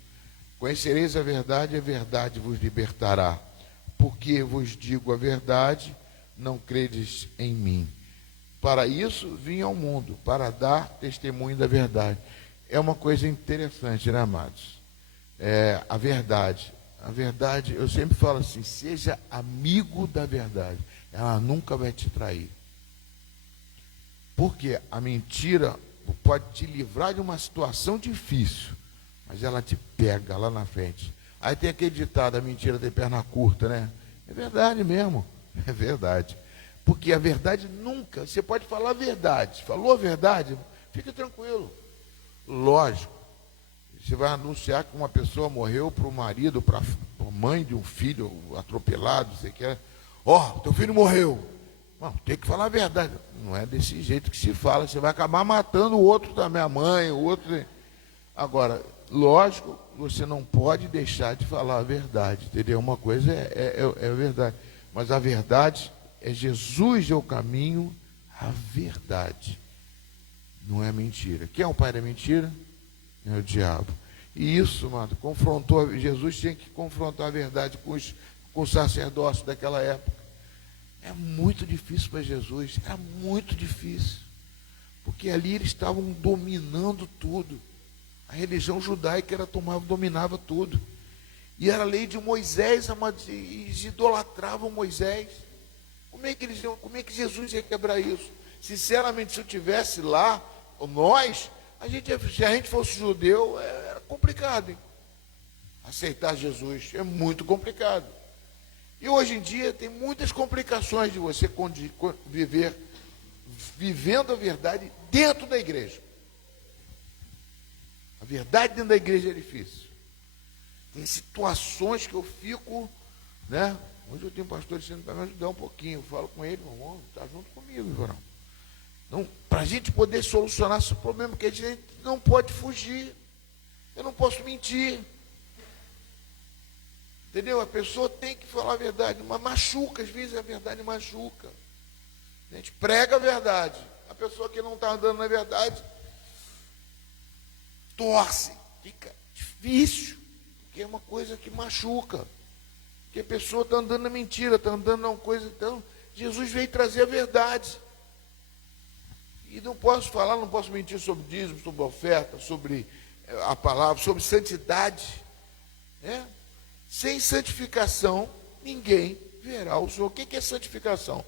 Conhecereis a verdade vos libertará. Porque vos digo a verdade, não credes em mim. Para isso vim ao mundo, para dar testemunho da verdade. É uma coisa interessante, né, amados? A verdade, eu sempre falo assim, seja amigo da verdade. Ela nunca vai te trair. Porque a mentira pode te livrar de uma situação difícil, mas ela te pega lá na frente. Aí tem aquele ditado, a mentira tem perna curta, né? É verdade mesmo, é verdade. Porque a verdade nunca, você pode falar a verdade, falou a verdade, fica tranquilo. Lógico, você vai anunciar que uma pessoa morreu para o marido, para a mãe de um filho atropelado, você quer, teu filho morreu. Não, tem que falar a verdade. Não é desse jeito que se fala, você vai acabar matando o outro também, a mãe, o outro. Agora, lógico, você não pode deixar de falar a verdade, entendeu? Uma coisa é verdade, mas a verdade é Jesus é o caminho, a verdade. Não é mentira. Quem é o pai da mentira? É o diabo. E isso, mano, Jesus tinha que confrontar a verdade com o sacerdócio daquela época. É muito difícil para Jesus, era muito difícil. Porque ali eles estavam dominando tudo. A religião judaica dominava tudo. E era a lei de Moisés, eles idolatravam Moisés. Como é que Jesus ia quebrar isso? Sinceramente, se eu estivesse lá, se a gente fosse judeu, era complicado, hein? Aceitar Jesus é muito complicado. E hoje em dia tem muitas complicações de você viver vivendo a verdade dentro da igreja. A verdade dentro da igreja é difícil. Tem situações que eu fico, né? Hoje eu tenho um pastor dizendo para me ajudar um pouquinho. Eu falo com ele, meu irmão, está junto comigo, irmão. Então, para a gente poder solucionar esse problema, porque a gente não pode fugir. Eu não posso mentir. Entendeu? A pessoa tem que falar a verdade, mas machuca, às vezes a verdade machuca. A gente prega a verdade. A pessoa que não está andando na verdade, torce, fica difícil, porque é uma coisa que machuca. Porque a pessoa está andando na mentira, está andando na coisa. Então, Jesus veio trazer a verdade. E não posso falar, não posso mentir sobre dízimo, sobre oferta, sobre a palavra, sobre santidade. Né? Sem santificação, ninguém verá o Senhor. O que é santificação?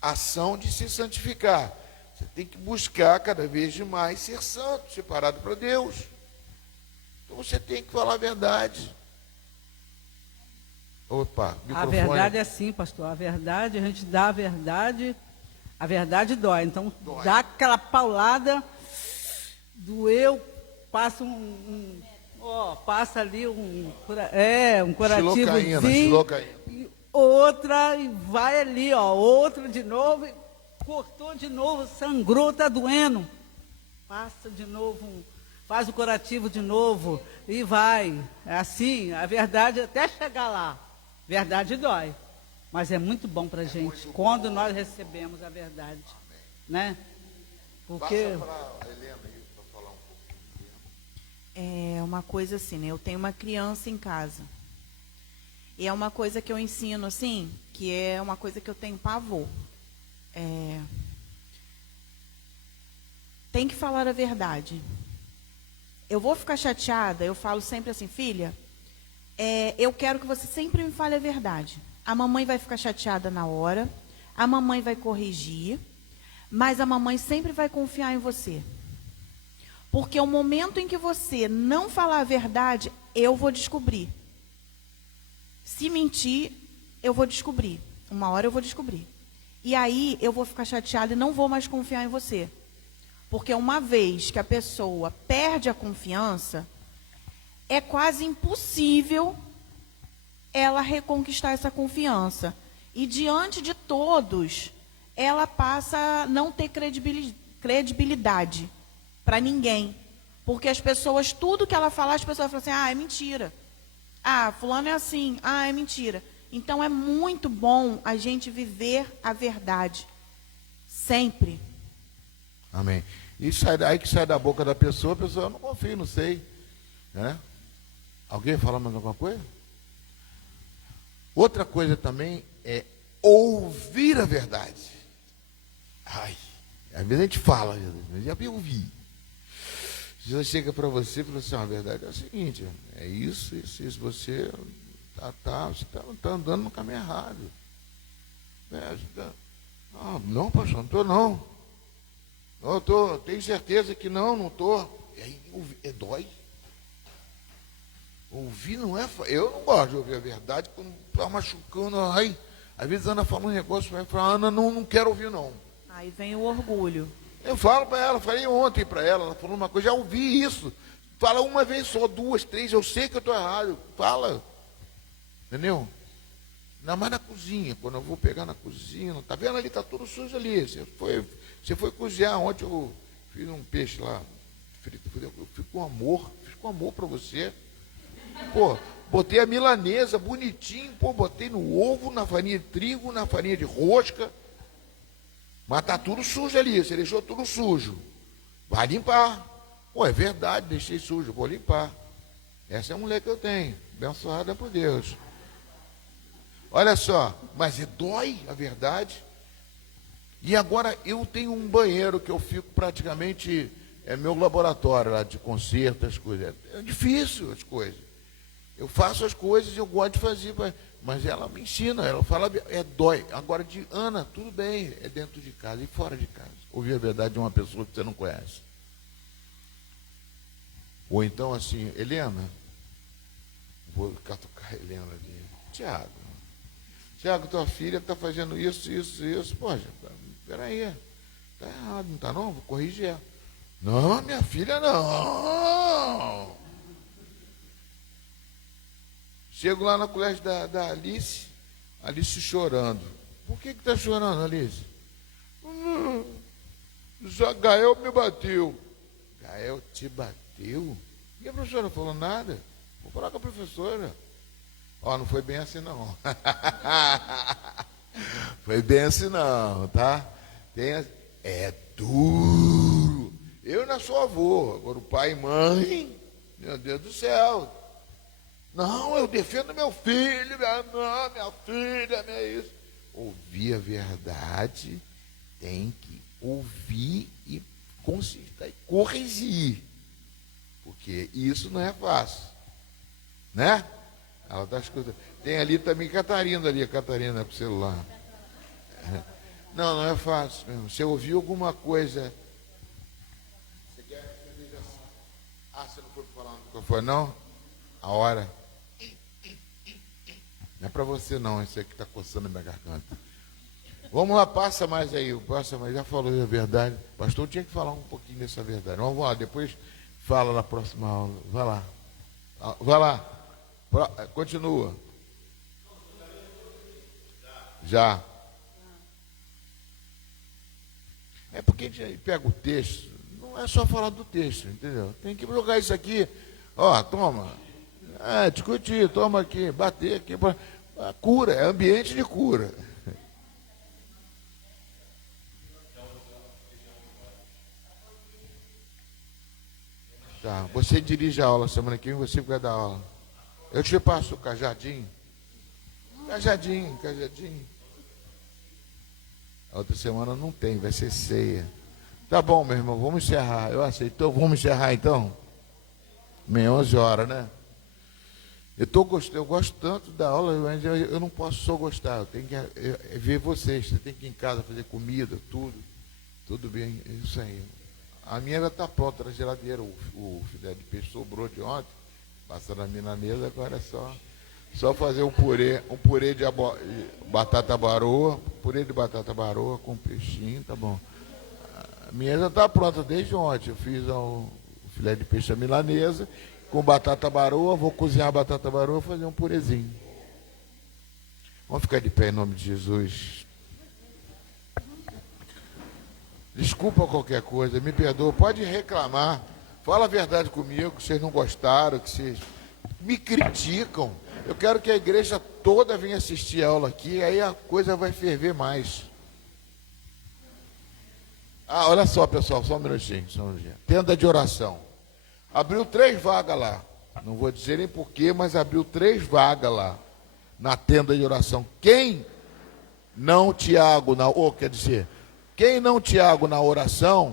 Ação de se santificar. Você tem que buscar cada vez mais ser santo, separado para Deus. Então você tem que falar a verdade. Opa, microfone. A verdade é assim, pastor. A verdade, a gente dá a verdade dói. Então, Dói. dá aquela paulada, doeu, passa passa ali um curativozinho. Xilocaína. E outra, e vai ali, outra de novo, e cortou de novo, sangrou, está doendo. Passa de novo, faz o curativo de novo, e vai. É assim, a verdade, até chegar lá. Verdade dói, mas é muito bom para a gente quando nós recebemos a verdade, né? Porque Passa para a Helena aí para falar um pouquinho. É uma coisa assim, né? Eu tenho uma criança em casa. E é uma coisa que eu ensino, assim, que é uma coisa que eu tenho pavor. Tem que falar a verdade. Eu vou ficar chateada, eu falo sempre assim, filha, eu quero que você sempre me fale a verdade. A mamãe vai ficar chateada na hora, a mamãe vai corrigir, mas a mamãe sempre vai confiar em você. Porque o momento em que você não falar a verdade, eu vou descobrir. Se mentir, eu vou descobrir. Uma hora eu vou descobrir. E aí eu vou ficar chateada e não vou mais confiar em você. Porque uma vez que a pessoa perde a confiança, é quase impossível ela reconquistar essa confiança. E diante de todos, ela passa a não ter credibilidade para ninguém. Porque as pessoas, tudo que ela falar, as pessoas falam assim, é mentira. Fulano é assim, é mentira. Então é muito bom a gente viver a verdade. Sempre. Amém. E aí que sai da boca da pessoa, a pessoa, eu não confio, não sei. Né? Alguém fala mais alguma coisa? Outra coisa também é ouvir a verdade. Às vezes a gente fala, mas já ouvi. Jesus chega para você e fala assim, a verdade é o seguinte, é isso, você está andando no caminho errado. Não, pastor, não estou não. Tenho certeza que não estou. E aí dói. Ouvir não é. Eu não gosto de ouvir a verdade quando está machucando. Às vezes a Ana fala um negócio, vai falar, Ana, não quero ouvir, não. Aí vem o orgulho. Eu falo para ela, falei ontem para ela, ela falou uma coisa, já ouvi isso. Fala uma vez só, 2, 3, eu sei que eu estou errado. Fala. Entendeu? Ainda mais na cozinha, quando eu vou pegar na cozinha, tá vendo ali, está tudo sujo ali. Você foi cozinhar, ontem eu fiz um peixe lá, frito, eu fiz com amor para você. Pô, botei a milanesa bonitinho, botei no ovo, na farinha de trigo, na farinha de rosca. Mas está tudo sujo ali, você deixou tudo sujo. Vai limpar. É verdade, deixei sujo, vou limpar. Essa é a mulher que eu tenho, abençoada por Deus. Olha só, mas dói a verdade. E agora eu tenho um banheiro que eu fico praticamente, é meu laboratório lá de conserto, as coisas. É difícil as coisas. Eu faço as coisas, eu gosto de fazer, mas ela me ensina, ela fala, dói. Agora, Ana, tudo bem, é dentro de casa e fora de casa. Ouvir a verdade de uma pessoa que você não conhece. Ou então assim, Helena, vou catucar a Helena ali. Tiago, tua filha está fazendo isso. Poxa, peraí, está errado, não está não? Vou corrigir ela. Não, minha filha não. Chego lá no colégio da Alice chorando. Por que está chorando, Alice? Gael me bateu. Gael te bateu? E a professora falou nada? Vou falar com a professora. Ó, não foi bem assim não. Foi bem assim não, tá? É duro. Eu não sou avô, agora o pai e mãe, meu Deus do céu. Não, eu defendo meu filho, minha filha, minha isso. Ouvir a verdade, tem que ouvir e consistir, e corrigir. Porque isso não é fácil. Né? Ela está escutando. Tem ali também Catarina, ali, a Catarina pro celular. Não, não é fácil mesmo. Você ouviu alguma coisa. Você quer que eu diga assim? Ah, você não foi falar no microfone, não? A hora. Não é para você não, esse aqui está coçando a minha garganta. Vamos lá, passa mais aí, passa mais, já falou a verdade. O pastor tinha que falar um pouquinho dessa verdade. Vamos lá, depois fala na próxima aula. Vai lá. Vai lá. Continua. Já. É porque a gente pega o texto, não é só falar do texto, entendeu? Tem que jogar isso aqui. Ó, toma. Discutir, toma aqui, bater aqui. Cura, é ambiente de cura. Tá, você dirige a aula semana que vem, você vai dar aula. Eu te passo o cajadinho. Cajadinho. A outra semana não tem, vai ser ceia. Tá bom, meu irmão, vamos encerrar. Eu aceito. Então, vamos encerrar então? Meia 11 horas, né? Eu gosto tanto da aula, mas eu não posso só gostar, eu tenho que ver vocês, você tem que ir em casa fazer comida, tudo bem, isso aí. A minha já está pronta na geladeira, o filé de peixe sobrou de ontem, passando a milanesa, agora é só fazer um purê de batata baroa, com peixinho, tá bom. A minha já está pronta desde ontem, eu fiz o filé de peixe à milanesa, com batata baroa, vou cozinhar a batata baroa e fazer um purezinho. Vamos ficar de pé em nome de Jesus. Desculpa qualquer coisa, me perdoa, pode reclamar. Fala a verdade comigo, que vocês não gostaram, que vocês me criticam. Eu quero que a igreja toda venha assistir a aula aqui, aí a coisa vai ferver mais. Olha só, pessoal, só um minutinho. Tenda de oração. Abriu 3 vagas lá. Não vou dizer nem porquê, mas abriu 3 vagas lá. Na tenda de oração. Quem não Tiago na oração,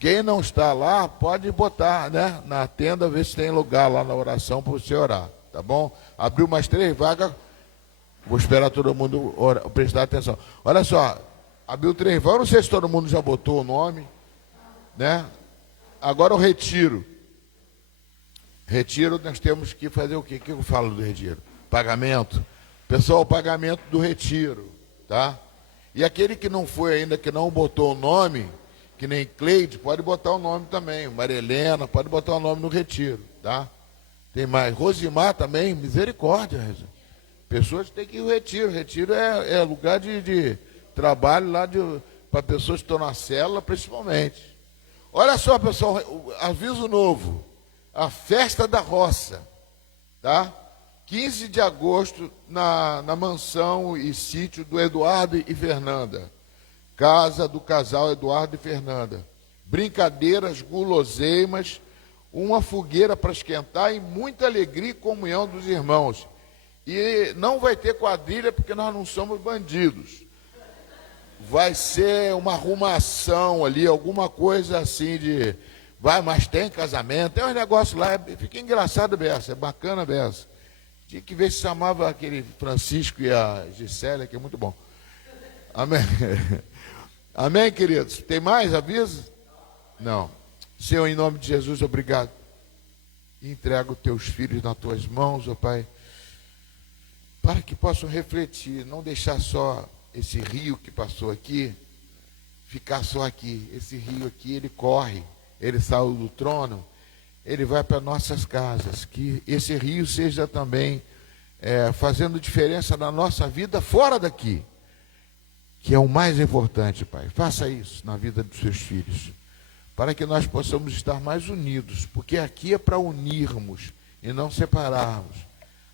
quem não está lá, pode botar, né? Na tenda, ver se tem lugar lá na oração para você orar. Tá bom? Abriu mais 3 vagas. Vou esperar todo mundo prestar atenção. Olha só, abriu 3 vagas. Não sei se todo mundo já botou o nome. Né? Agora o retiro. Retiro, nós temos que fazer o quê? O que eu falo do retiro? Pagamento. Pessoal, pagamento do retiro. Tá? E aquele que não foi ainda, que não botou o nome, que nem Cleide, pode botar o nome também. Maria Helena, pode botar o nome no retiro. Tá? Tem mais. Rosimar também, misericórdia. Pessoas têm que ir ao retiro. Retiro é lugar de trabalho lá para pessoas que estão na célula, principalmente. Olha só, pessoal, aviso novo. A festa da roça, tá? 15 de agosto, na mansão e sítio do Eduardo e Fernanda. Casa do casal Eduardo e Fernanda. Brincadeiras, guloseimas, uma fogueira para esquentar e muita alegria e comunhão dos irmãos. E não vai ter quadrilha porque nós não somos bandidos. Vai ser uma arrumação ali, alguma coisa assim de... mas tem casamento, tem uns negócios lá, fica engraçado, Bessa, é bacana, Bessa. Tinha que ver se chamava aquele Francisco e a Gisélia, que é muito bom. Amém. Amém, queridos? Tem mais aviso? Não. Senhor, em nome de Jesus, obrigado. Entrego os teus filhos nas tuas mãos, ó Pai, para que possam refletir, não deixar só esse rio que passou aqui, ficar só aqui. Esse rio aqui, ele corre, ele saiu do trono, ele vai para nossas casas. Que esse rio seja também fazendo diferença na nossa vida fora daqui, que é o mais importante, Pai. Faça isso na vida dos seus filhos, para que nós possamos estar mais unidos, porque aqui é para unirmos e não separarmos,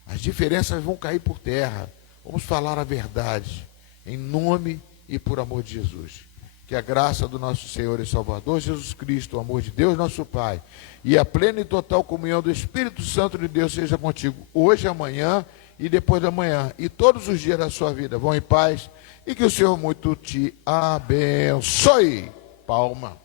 as diferenças vão cair por terra. Vamos falar a verdade, em nome e por amor de Jesus. Que a graça do nosso Senhor e Salvador Jesus Cristo, o amor de Deus nosso Pai, e a plena e total comunhão do Espírito Santo de Deus seja contigo hoje, amanhã e depois da manhã, e todos os dias da sua vida. Vão em paz, e que o Senhor muito te abençoe. Palma.